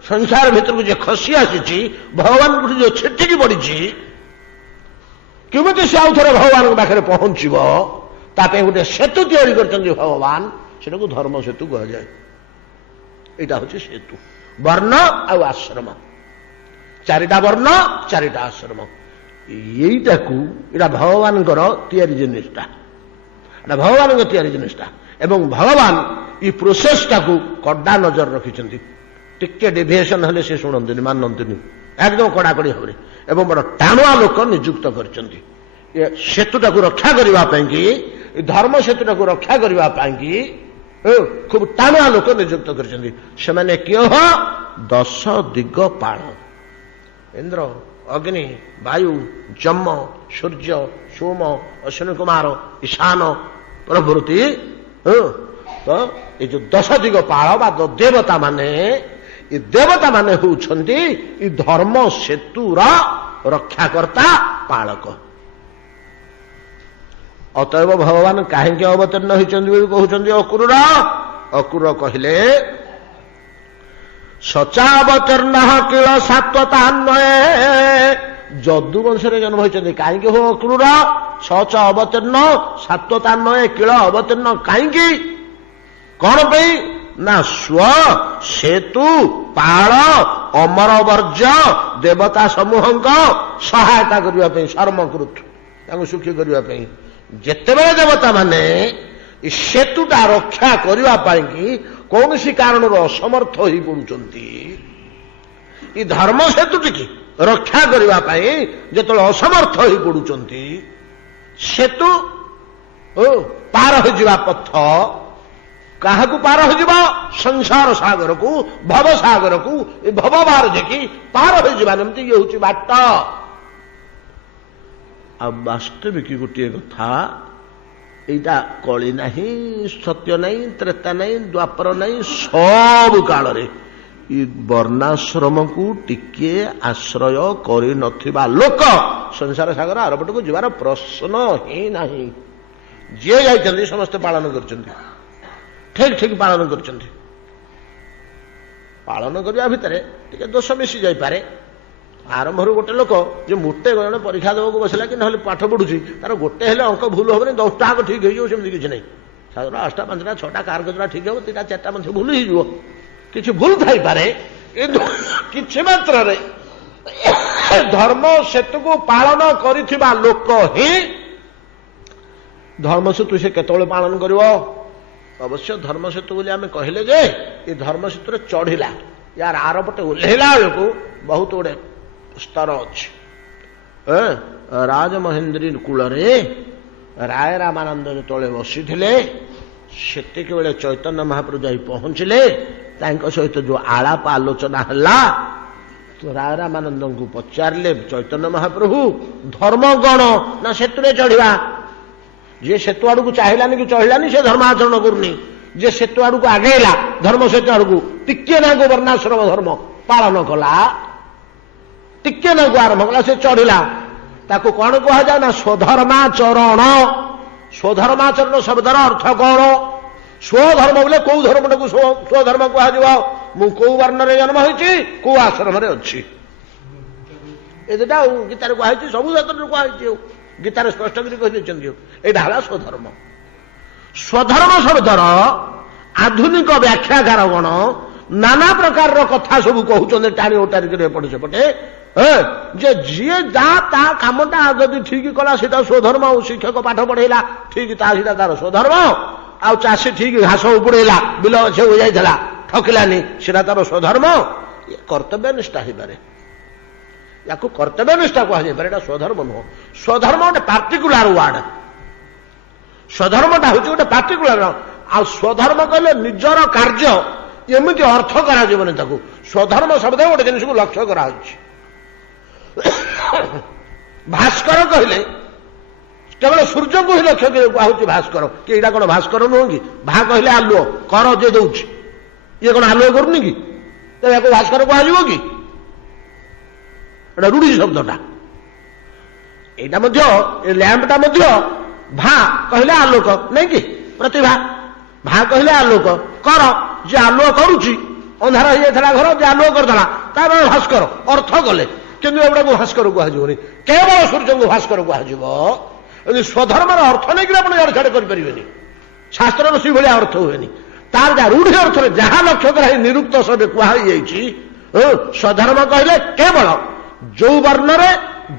ସଂସାର ଭିତରକୁ ଯେ ଖସି ଆସିଛି, ଭଗବାନଙ୍କୁ ଯୋଉ ଛିଟିକି ପଡିଛି, କେମିତି ସେ ଆଉ ଥରେ ଭଗବାନଙ୍କ ପାଖରେ ପହଞ୍ଚିବ, ତା ପାଇଁ ଗୋଟେ ସେତୁ ତିଆରି କରିଛନ୍ତି ଭଗବାନ। ସେଟାକୁ ଧର୍ମ ସେତୁ କୁହାଯାଏ। ଏଇଟା ହଉଛି ସେତୁ। ବର୍ଣ୍ଣ ଆଉ ଆଶ୍ରମ, ଚାରିଟା ବର୍ଣ୍ଣ, ଚାରିଟା ଆଶ୍ରମ। ଏଇଟାକୁ ଏଇଟା ଭଗବାନଙ୍କର ତିଆରି ଜିନିଷଟା, ଏଇଟା ଭଗବାନଙ୍କ ତିଆରି ଜିନିଷଟା। ଏବଂ ଭଗବାନ ଏଇ ପ୍ରୋସେସଟାକୁ କଡ଼ା ନଜର ରଖିଛନ୍ତି। ଟିକେ ଡିଭିଏସନ ହେଲେ ସେ ଶୁଣନ୍ତିନି, ମାନନ୍ତିନି, ଏକଦମ କଡ଼ାକଡ଼ି ଭାବରେ। ଏବଂ ବଡ଼ ଟାଣୁଆ ଲୋକ ନିଯୁକ୍ତ କରିଛନ୍ତି ଏ ସେତୁଟାକୁ ରକ୍ଷା କରିବା ପାଇଁକି, ଏ ଧର୍ମ ସେତୁଟାକୁ ରକ୍ଷା କରିବା ପାଇଁକି ଖୁବ ଟାଣୁଆ ଲୋକ ନିଯୁକ୍ତ କରିଛନ୍ତି। ସେମାନେ କିଏ? 10 ଦିଗପାଳ। ଇନ୍ଦ୍ର, ଅଗ୍ନି, ବାୟୁ, ଯମ, ସୂର୍ଯ୍ୟ, ସୋମ, ଅଶ୍ୱିନୀ କୁମାର, ଈଶାନ ପ୍ରଭୃତି। ତ ଏ ଯୋଉ 10 ଦିଗପାଳ ବା ଦେବତା ମାନେ, ଏ ଦେବତା ମାନେ ହେଉଛନ୍ତି ଏ ଧର୍ମ ସେତୁର ରକ୍ଷାକର୍ତ୍ତା, ପାଳକ। ଅତଏବ ଭଗବାନ କାହିଁକି ଅବତୀର୍ଣ୍ଣ ହୋଇଛନ୍ତି ବୋଲି କହୁଛନ୍ତି ଅକ୍ରୁର? ଅକ୍ରୁର କହିଲେ, ସଚାବତୀର୍ଣ୍ଣ କିଳ ସାତ୍ୱତାନ୍ୱୟେ। ଯଦୁ ବଂଶରେ ଜନ୍ମ ହୋଇଛନ୍ତି। କାହିଁକି ହୋ ଅକ୍ରୁର? ସଚ ଅବତୀର୍ଣ୍ଣ ସାତ୍ୱତାନ୍ୱୟେ କିଳ ଅବତୀର୍ଣ୍ଣ। କାହିଁକି? କଣ ପାଇଁ? ନା ସ୍ୱ ସେତୁ ପାଳ ଅମରବର୍ଜ୍ୟ ଦେବତା ସମୂହଙ୍କ ସହାୟତା କରିବା ପାଇଁ, ଶର୍ମକୃତ, ତାଙ୍କୁ ସୁଖୀ କରିବା ପାଇଁ। ଯେତେବେଳେ ଦେବତା ମାନେ ସେତୁଟା ରକ୍ଷା କରିବା ପାଇଁକି କୌଣସି କାରଣରୁ ଅସମର୍ଥ ହୋଇ ପଡୁଛନ୍ତି, ଏ ଧର୍ମ ସେତୁଟିକି ରକ୍ଷା କରିବା ପାଇଁ ଯେତେବେଳେ ଅସମର୍ଥ ହୋଇ ପଡୁଛନ୍ତି, ସେତୁ ପାର ହୋଇଯିବା ପଥ କାହାକୁ ପାର ହୋଇଯିବ? ସଂସାର ସାଗରକୁ, ଭବ ସାଗରକୁ, ଏ ଭବବାର ଦେଖି ପାର ହୋଇଯିବା ନିମନ୍ତେ ଇଏ ହେଉଛି ବାଟ। ଆଉ ବାସ୍ତବିକ ଗୋଟିଏ କଥା, ଏଇଟା କଳି ନାହିଁ, ସତ୍ୟ ନାହିଁ, ତ୍ରେତା ନାହିଁ, ଦ୍ୱାପର ନାହିଁ, ସବୁ କାଳରେ ଏ ବର୍ଣ୍ଣାଶ୍ରମକୁ ଟିକେ ଆଶ୍ରୟ କରିନଥିବା ଲୋକ ସଂସାର ସାଗର ଆରପଟକୁ ଯିବାର ପ୍ରଶ୍ନ ହିଁ ନାହିଁ। ଯିଏ ଯାଇଛନ୍ତି ସମସ୍ତେ ପାଳନ କରିଛନ୍ତି, ଠିକ ଠିକ ପାଳନ କରିଛନ୍ତି। ପାଳନ କରିବା ଭିତରେ ଟିକେ ଦୋଷ ମିଶି ଯାଇପାରେ। ଆରମ୍ଭରୁ ଗୋଟେ ଲୋକ ଯେ ମୋଟେ ଜଣେ ପରୀକ୍ଷା ଦେବାକୁ ବସିଲା କି ନହେଲେ ପାଠ ପଢୁଛି, ତାର ଗୋଟେ ହେଲେ ଅଙ୍କ ଭୁଲ ହବନି, 10ଟା ଅଙ୍କ ଠିକ ହେଇଯିବ, ସେମିତି କିଛି ନାହିଁ। 7ଟା 8ଟା 5ଟା 6ଟା କାହାର କେତେଟା ଠିକ ହବ, 3ଟା 4ଟା ମଧ୍ୟ ଭୁଲ ହେଇଯିବ। କିଛି ଭୁଲ ଥାଇପାରେ, କିନ୍ତୁ କିଛି ମାତ୍ରାରେ ଧର୍ମ ସେତୁକୁ ପାଳନ କରିଥିବା ଲୋକ ହିଁ ଧର୍ମ ସେତୁ ସେ କେତେବେଳେ ପାଳନ କରିବ? ଅବଶ୍ୟ ଧର୍ମ ସେତୁ ବୋଲି ଆମେ କହିଲେ ଯେ ଏ ଧର୍ମ ସେତୁରେ ଚଢିଲା, ୟାର ଆରପଟେ ଓହ୍ଲେଇଲା ବେଳକୁ ବହୁତ ଗୁଡେ ସ୍ତର ଅଛି। ରାଜମହେନ୍ଦ୍ରୀ କୂଳରେ ରାୟ ରାମାନନ୍ଦ ଯେତେବେଳେ ବସିଥିଲେ, ସେତିକିବେଳେ ଚୈତନ୍ୟ ମହାପ୍ରଭୁ ଯାଇ ପହଞ୍ଚିଲେ। ତାଙ୍କ ସହିତ ଯୋଉ ଆଳାପ ଆଲୋଚନା ହେଲା, ରାମାନନ୍ଦଙ୍କୁ ପଚାରିଲେ ଚୈତନ୍ୟ ମହାପ୍ରଭୁ ଧର୍ମ ଗଣ ନା ସେତୁରେ ଚଢିବା? ଯିଏ ସେତୁ ଆଡକୁ ଚାହିଁଲାନି କି ଚଢିଲାନି ସେ ଧର୍ମ ଆଚରଣ କରୁନି, ଯେ ସେତୁ ଆଡକୁ ଆଗେଇଲା ଧର୍ମ ସେତୁ ଆଡକୁ ଟିକେ ନାକୁ ବର୍ଣ୍ଣାଶ୍ରମ ଧର୍ମ ପାଳନ କଲା, ଟିକେ ନାକୁ ଆରମ୍ଭ କଲା, ସେ ଚଢିଲା, ତାକୁ କଣ କୁହାଯାଏ ନା ସ୍ୱଧର୍ମାଚରଣ। ସ୍ୱଧର୍ମାଚରଣ ଶବ୍ଦର ଅର୍ଥ କଣ? ସ୍ୱଧର୍ମ ବୋଲେ କୋଉ ଧର୍ମଟାକୁ ସ୍ୱଧର୍ମ କୁହାଯିବ? ମୁଁ କୋଉ ବର୍ଣ୍ଣରେ ଜନ୍ମ ହୋଇଛି, କୋଉ ଆଶ୍ରମରେ ଅଛି, ଏଟା ଆଉ ଗୀତାରେ କୁହାଯାଇଛି, ସବୁ ଶାସ୍ତ୍ରରେ କୁହାଯାଇଛି। ଆଉ ଗୀତାରେ ସ୍ପଷ୍ଟ କରି କହିଦେଇଛନ୍ତି। ଏଇଟା ହେଲା ସ୍ୱଧର୍ମ। ସ୍ୱଧର୍ମ ଶବ୍ଦର ଆଧୁନିକ ବ୍ୟାଖ୍ୟାକାରଗଣ ନାନା ପ୍ରକାରର କଥା ସବୁ କହୁଛନ୍ତି ଟାଣି ଓଟାରି କରି ଏପଟେ ସେପଟେ, ଯେ ଯିଏ ଯା ତା କାମଟା ଯଦି ଠିକ କଲା ସେଟା ସ୍ୱଧର୍ମ। ଆଉ ଶିକ୍ଷକ ପାଠ ପଢେଇଲା ଠିକ ତା ସେଟା ତାର ସ୍ୱଧର୍ମ। ଆଉ ଚାଷୀ ଠିକ ଘାସ ଉପୁଡେଇଲା, ବିଲ ଗଛ ଯାଇଥିଲା, ଠକିଲାନି, ସେଟା ତାର ସ୍ୱଧର୍ମ। କର୍ତ୍ତବ୍ୟ ନିଷ୍ଠା ହେଇପାରେ, ୟାକୁ କର୍ତ୍ତବ୍ୟ ନିଷ୍ଠା କୁହାଯାଇପାରେ, ଏଟା ସ୍ୱଧର୍ମ ନୁହଁ। ସ୍ୱଧର୍ମ ଗୋଟେ ପାର୍ଟିକୁଲାର ୱାର୍ଡ। ସ୍ୱଧର୍ମଟା ହଉଛି ଗୋଟେ ପାର୍ଟିକୁଲାର। ଆଉ ସ୍ୱଧର୍ମ କହିଲେ ନିଜର କାର୍ଯ୍ୟ ଏମିତି ଅର୍ଥ କରାଯିବନି ତାକୁ। ସ୍ୱଧର୍ମ ଶବ୍ଦ ଗୋଟେ ଜିନିଷକୁ ଲକ୍ଷ୍ୟ କରାହେଉଛି। ଭାସ୍କର କହିଲେ କେବଳ ସୂର୍ଯ୍ୟଙ୍କୁ ହିଁ ଲକ୍ଷ୍ୟ କୁହାହଉଛି ଭାସ୍କର। କି ଏଇଟା କଣ ଭାସ୍କର ନୁହଁ କି? ଭା କହିଲେ ଆଲୁଅ, କର ଯିଏ ଦଉଛି, ଇଏ କଣ ଆଲୁଅ କରୁନି କି? ତ ୟାକୁ ଭାସ୍କର କୁହାଯିବ କି? ଏଟା ରୂଢି ଶବ୍ଦଟା। ଏଇଟା ମଧ୍ୟ ଏ ଲ୍ୟାମ୍ପଟା ମଧ୍ୟ ଭା କହିଲେ ଆଲୋକ, ନାଇଁ କି? ପ୍ରତିଭା। ଭା କହିଲେ ଆଲୋକ, କର ଯେ ଆଲୁଅ କରୁଛି, ଅନ୍ଧାର ହେଇଯାଇଥିଲା ଘର, ଯେ ଆଲୁଅ କରିଦେଲା, ତାର ଭାସ୍କର ଅର୍ଥ କଲେ। କିନ୍ତୁ ଏଗୁଡାକୁ ଭାସ୍କର କୁହାଯିବନି, କେବଳ ସୂର୍ଯ୍ୟଙ୍କୁ ଭାସ୍କର କୁହାଯିବ। ଯଦି ସ୍ୱଧର୍ମର ଅର୍ଥ ନେଇକି ଆପଣ ଇଆଡେ ଛାଡେ କରିପାରିବେନି। ଶାସ୍ତ୍ରର ସେଇଭଳିଆ ଅର୍ଥ ହୁଏନି। ତାର ଯାହା ରୂଢି ଅର୍ଥରେ ଯାହା ଲକ୍ଷ୍ୟ କରା ନିରୁକ୍ତ ସବେ କୁହାଯାଇଛି, ସ୍ୱଧର୍ମ କହିଲେ କେବଳ ଯୋଉ ବର୍ଣ୍ଣରେ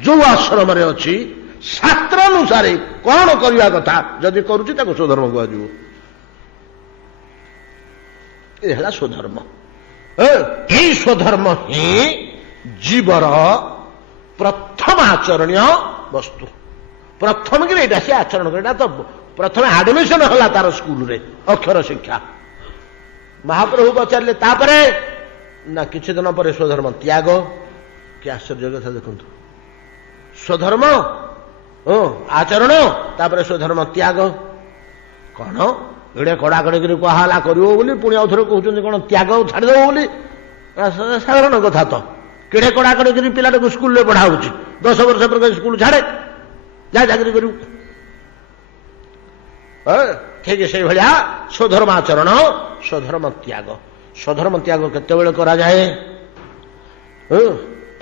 ଯୋଉ ଆଶ୍ରମରେ ଅଛି ଶାସ୍ତ୍ର ଅନୁସାରେ କଣ କରିବା କଥା ଯଦି କରୁଛି ତାକୁ ସ୍ୱଧର୍ମ କୁହାଯିବ। ଏ ହେଲା ସ୍ୱଧର୍ମ। ଏଇ ସ୍ୱଧର୍ମ ହିଁ ଜୀବର ପ୍ରଥମ ଆଚରଣୀୟ ବସ୍ତୁ। ପ୍ରଥମ କି ଏଇଟା ସେ ଆଚରଣ করে। এটা ତ ପ୍ରଥମେ ଆଡମିସନ ହେଲା ତାର ସ୍କୁଲରେ ଅକ୍ଷର ଶିକ୍ଷା। ମହାପ୍ରଭୁ ପଚାରିଲେ ତାପରେ ନା କିଛି ଦିନ ପରେ ସ୍ୱଧର୍ମ ତ୍ୟାଗ। କି ଆଶ୍ଚର୍ଯ୍ୟ କଥା ଦେଖନ୍ତୁ, ସ୍ୱଧର୍ମ ଆଚରଣ, ତାପରେ ସ୍ୱଧର୍ମ ତ୍ୟାଗ। କଣ ଏଡେ କଡାକଡି କରି କୁହାହେଲା କରିବ ବୋଲି, ପୁଣି ଆଉ ଥରେ କହୁଛନ୍ତି କଣ ତ୍ୟାଗ ଛାଡ଼ିଦେବ ବୋଲି? ସାଧାରଣ କଥା ତ। କେଡେ କଡାକଡି କରି ପିଲାଟାକୁ ସ୍କୁଲରେ ପଢା ହଉଛି, 10 ବର୍ଷ ପରେ ସ୍କୁଲ ଛାଡେ, ଯା ଚାକିରି କରିବୁ। ଠିକ ସେଇଭଳିଆ ସ୍ୱଧର୍ମ ଆଚରଣ, ସ୍ୱଧର୍ମ ତ୍ୟାଗ। ସ୍ୱଧର୍ମ ତ୍ୟାଗ କେତେବେଳେ କରାଯାଏ?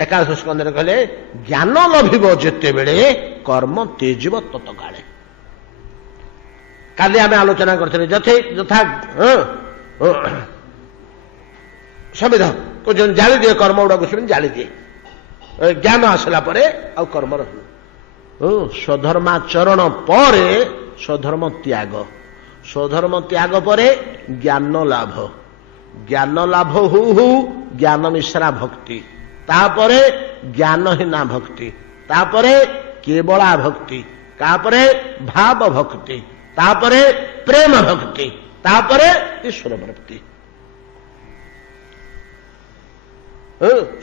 ଏକାଦଶ ସ୍କନ୍ଧରେ କହିଲେ ଜ୍ଞାନ ଲଭିବ ଯେତେବେଳେ କର୍ମ ତେଜିବ ତତକାଳେ। କାଲି ଆମେ ଆଲୋଚନା କରିଥିଲେ ଯଥା ସବିଧ ଜାଳିଦିଏ କର୍ମ ଗୁଡାକୁ, ସେମିତି ଜାଳିଦିଏ। ଜ୍ଞାନ ଆସିଲା ପରେ ଆଉ କର୍ମ ରହିବ। ସ୍ୱଧର୍ମାଚରଣ ପରେ ସ୍ୱଧର୍ମ ତ୍ୟାଗ। ସ୍ୱଧର୍ମ ତ୍ୟାଗ ପରେ ଜ୍ଞାନ ଲାଭ। ଜ୍ଞାନ ଲାଭ ହଉ ହଉ ଜ୍ଞାନ ମିଶ୍ରା ଭକ୍ତି, ତାପରେ ଜ୍ଞାନହୀନା ଭକ୍ତି, ତାପରେ କେବଳା ଭକ୍ତି, ତାପରେ ଭାବ ଭକ୍ତି, ତାପରେ ପ୍ରେମ ଭକ୍ତି, ତାପରେ ଈଶ୍ୱର ଭକ୍ତି।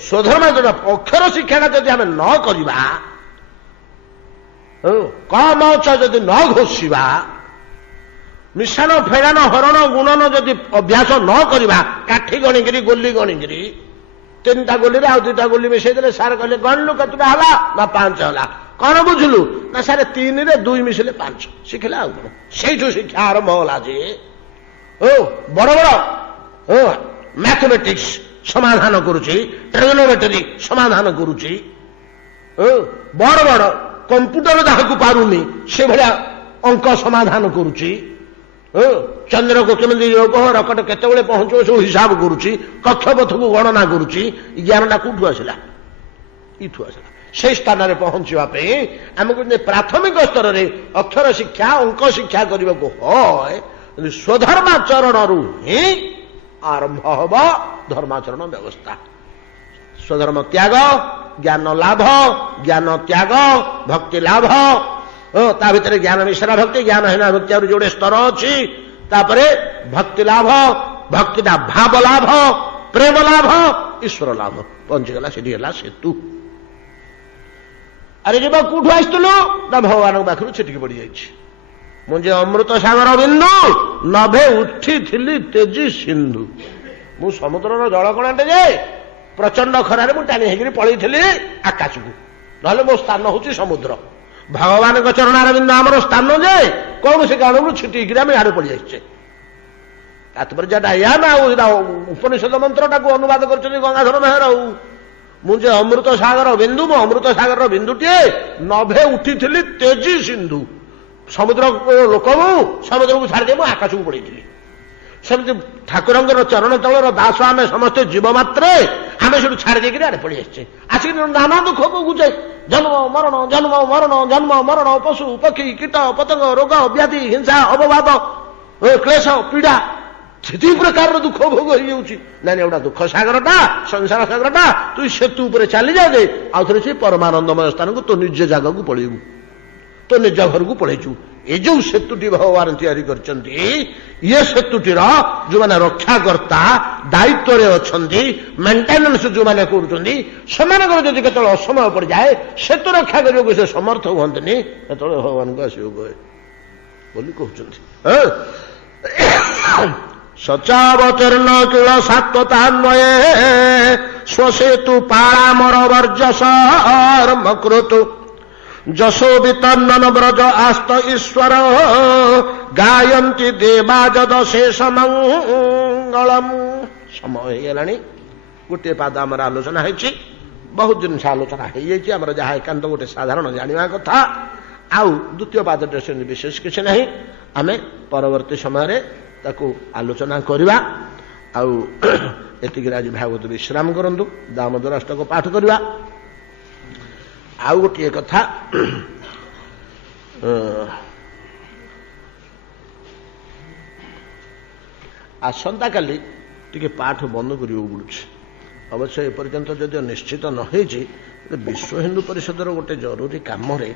ସ୍ୱଧର୍ମ ଅକ୍ଷର ଶିକ୍ଷାଟା ଯଦି ଆମେ ନ କରିବା, କମ ଅଛ ଯଦି ନ ଘୋଷିବା, ମିଶାନ ଫେରାନ ହରଣ ଗୁଣନ ଯଦି ଅଭ୍ୟାସ ନ କରିବା, କାଠି ଗଣିକିରି ଗୋଲି ଗଣିକିରି 3ଟା ଗୋଲିରେ ଆଉ 2ଟା ଗୋଲି ମିଶେଇ ଦେଲେ ସାର୍ କହିଲେ ଗଣିଲୁ କେତେଟା ହେଲା? ନା 5 ହେଲା। କଣ ବୁଝିଲୁ? ନା ସାର୍ 3ରେ 2 ମିଶିଲେ 5। ଶିଖିଲା ଆଉ କଣ? ସେଇଠୁ ଶିକ୍ଷା ଆରମ୍ଭ ହେଲା ଯେ ବଡ ବଡ ମ୍ୟାଥମେଟିକ୍ସ ସମାଧାନ କରୁଛି, ଟ୍ରିଗୋନୋମେଟ୍ରି ସମାଧାନ କରୁଛି, ବଡ ବଡ କମ୍ପ୍ୟୁଟର ଯାହାକୁ ପାରୁନି ସେଭଳିଆ ଅଙ୍କ ସମାଧାନ କରୁଛି, ଚନ୍ଦ୍ରକୁ କେମିତି ରକେଟ କେତେବେଳେ ପହଞ୍ଚିବ ସବୁ ହିସାବ କରୁଛି, କକ୍ଷପଥକୁ ଗଣନା କରୁଛି। ଜ୍ଞାନଟା କୋଉଠୁ ଆସିଲା? ଏଇଠୁ ଆସିଲା। সেই ସ୍ଥାନରେ ପହଞ୍ଚିବା ପାଇଁ ଆମକୁ ପ୍ରାଥମିକ ସ୍ତରରେ ଅକ୍ଷର ଶିକ୍ଷା, ଅଙ୍କ ଶିକ୍ଷା କରିବାକୁ হয়, ସ୍ୱଧର୍ମାଚରଣରୁ ହିଁ ଆରମ୍ଭ ହେବ ଧର୍ମାଚରଣ ବ୍ୟବସ୍ଥା। ସ୍ୱଧର୍ମ ତ୍ୟାଗ, ଜ୍ଞାନ ଲାଭ, ଜ୍ଞାନ ତ୍ୟାଗ, ଭକ୍ତି ଲାଭ, ତା ଭିତରେ ଜ୍ଞାନ ମିଶ୍ରା ଭକ୍ତି, ଜ୍ଞାନହୀନା ଭକ୍ତି ଆହୁରି ଯୋଉଟେ ସ୍ତର ଅଛି, ତାପରେ ଭକ୍ତି ଲାଭ, ଭକ୍ତିଟା ଭାବ ଲାଭ, ପ୍ରେମ ଲାଭ, ଈଶ୍ୱର ଲାଭ ପହଞ୍ଚିଗଲା। ସେଠି ହେଲା ସେତୁ। ଆରେ ଯିବ କୋଉଠୁ ଆସିଥିଲୁ ନା ଭଗବାନଙ୍କ ପାଖରୁ ଛିଟିକି ପଡିଯାଇଛି। ମୁଁ ଯେ ଅମୃତ ସାଗର ବିନ୍ଦୁ ନଭେ ଉଠିଥିଲି ତେଜି ସିନ୍ଧୁ। ମୁଁ ସମୁଦ୍ରର ଜଳକଣାଟେ ଯେ ପ୍ରଚଣ୍ଡ ଖରାରେ ମୁଁ ଟାଣି ହେଇକିରି ପଳେଇଥିଲି ଆକାଶକୁ, ନହେଲେ ମୋ ସ୍ଥାନ ହଉଛି ସମୁଦ୍ର। ଭଗବାନଙ୍କ ଚରଣାର ବିନ୍ଦୁ ଆମର ସ୍ଥାନ ଯେ କୌଣସି କାରଣରୁ ଛିଟିକିରି ଆମେ ଇଆଡେ ପଡିଯାଇଛେ। ତାପରେ ଯେଟା ୟା ନା ଆଉ ଉପନିଷଦ ମନ୍ତ୍ରଟାକୁ ଅନୁବାଦ କରିଛନ୍ତି ଗଙ୍ଗାଧର ମେହେର। ଆଉ ମୁଁ ଯେ ଅମୃତ ସାଗର ବିନ୍ଦୁ, ମୁଁ ଅମୃତ ସାଗରର ବିନ୍ଦୁଟିଏ, ନଭେ ଉଠିଥିଲି ତେଜି ସିନ୍ଧୁ। ସମୁଦ୍ର ଲୋକ ମୁଁ ସମୁଦ୍ରକୁ ଛାଡ଼ିଦେଇ ମୁଁ ଆକାଶକୁ ପଳେଇଥିଲି। ସେମିତି ଠାକୁରଙ୍କର ଚରଣ ତଳର ଦାସ ଆମେ ସମସ୍ତେ ଜୀବ ମାତ୍ରେ ଆମେ ସେଠୁ ଛାଡ଼ି ଦେଇକିରି ଆଡେ ପଳେଇ ଆସିଛେ। ଆସିକି ନାନା ଦୁଃଖ ଭୋଗୁଛେ। ଜନ୍ମ ମରଣ ଜନ୍ମ ମରଣ ଜନ୍ମ ମରଣ, ପଶୁ ପକ୍ଷୀ କୀଟ ପତଙ୍ଗ, ରୋଗ ବ୍ୟାଧି, ହିଂସା ଅବବାଦ, କ୍ଲେଶ ପୀଡ଼ା, ସେତିକି ପ୍ରକାରର ଦୁଃଖ ଭୋଗ ହେଇଯାଉଛି। ନାଇଁ ଏଗୁଡ଼ା ଦୁଃଖ ସାଗରଟା, ସଂସାର ସାଗରଟା, ତୁ ସେତୁ ଉପରେ ଚାଲିଯା ଯେ ଆଉ ଥରେ ସେ ପରମାନନ୍ଦମୟ ସ୍ଥାନକୁ ତୋ ନିଜ ଜାଗାକୁ ପଳେଇବୁ, ତୋ ନିଜ ଘରକୁ ପଳେଇଛୁ। ଏ ଯୋଉ ସେତୁଟି ଭଗବାନ ତିଆରି କରିଛନ୍ତି, ଇଏ ସେତୁଟିର ଯୋଉମାନେ ରକ୍ଷାକର୍ତ୍ତା ଦାୟିତ୍ୱରେ ଅଛନ୍ତି, ମେଣ୍ଟେନାନ୍ସ ଯୋଉମାନେ କରୁଛନ୍ତି, ସେମାନଙ୍କର ଯଦି କେତେବେଳେ ଅସମୟ ପଡ଼ିଯାଏ ସେତୁ ରକ୍ଷା କରିବାକୁ ସେ ସମର୍ଥ ହୁଅନ୍ତିନି, ସେତେବେଳେ ଭଗବାନଙ୍କୁ ଆସିବାକୁ ହୁଏ ବୋଲି କହୁଛନ୍ତି। ସଚାବତୀର୍ଣ୍ଣ କିଳ ସାତ୍ୱତାନ୍ୱୟେ ସ୍ୱସେତୁ ପାଳାମର ବର୍ଜସର୍ମକୃତୁ ଯଶୋ ବିତନ୍ନନ ବ୍ରଜ ଆସ୍ତ ଈଶ୍ୱର ଗାୟନ୍ତି ଦେବାଯଦ ଶେଷ ମଙ୍ଗଳମ୍। ସମୟ ହେଇଗଲାଣି। ଗୋଟିଏ ପାଦ ଆମର ଆଲୋଚନା ହେଇଛି, ବହୁତ ଜିନିଷ ଆଲୋଚନା ହେଇଯାଇଛି। ଆମର ଯାହା ଏକାନ୍ତ ଗୋଟେ ସାଧାରଣ ଜାଣିବା କଥା, ଆଉ ଦ୍ୱିତୀୟ ପାଦଟେ ସେମିତି ବିଶେଷ କିଛି ନାହିଁ। ଆମେ ପରବର୍ତ୍ତୀ ସମୟରେ ତାକୁ ଆଲୋଚନା କରିବା। ଆଉ ଏତିକିରେ ଆଜି ଭାଗବତ ବିଶ୍ରାମ କରନ୍ତୁ, ଦାମୋଦର ଅଷ୍ଟକ ପାଠ କରିବା। ଆଉ ଗୋଟିଏ କଥା, ଆସନ୍ତାକାଲି ଟିକେ ପାଠ ବନ୍ଦ କରିବାକୁ ପଡୁଛି। ଅବଶ୍ୟ ଏପର୍ଯ୍ୟନ୍ତ ଯଦିଓ ନିଶ୍ଚିତ ନ ହେଇଛି, ବିଶ୍ୱ ହିନ୍ଦୁ ପରିଷଦର ଗୋଟେ ଜରୁରୀ କାମରେ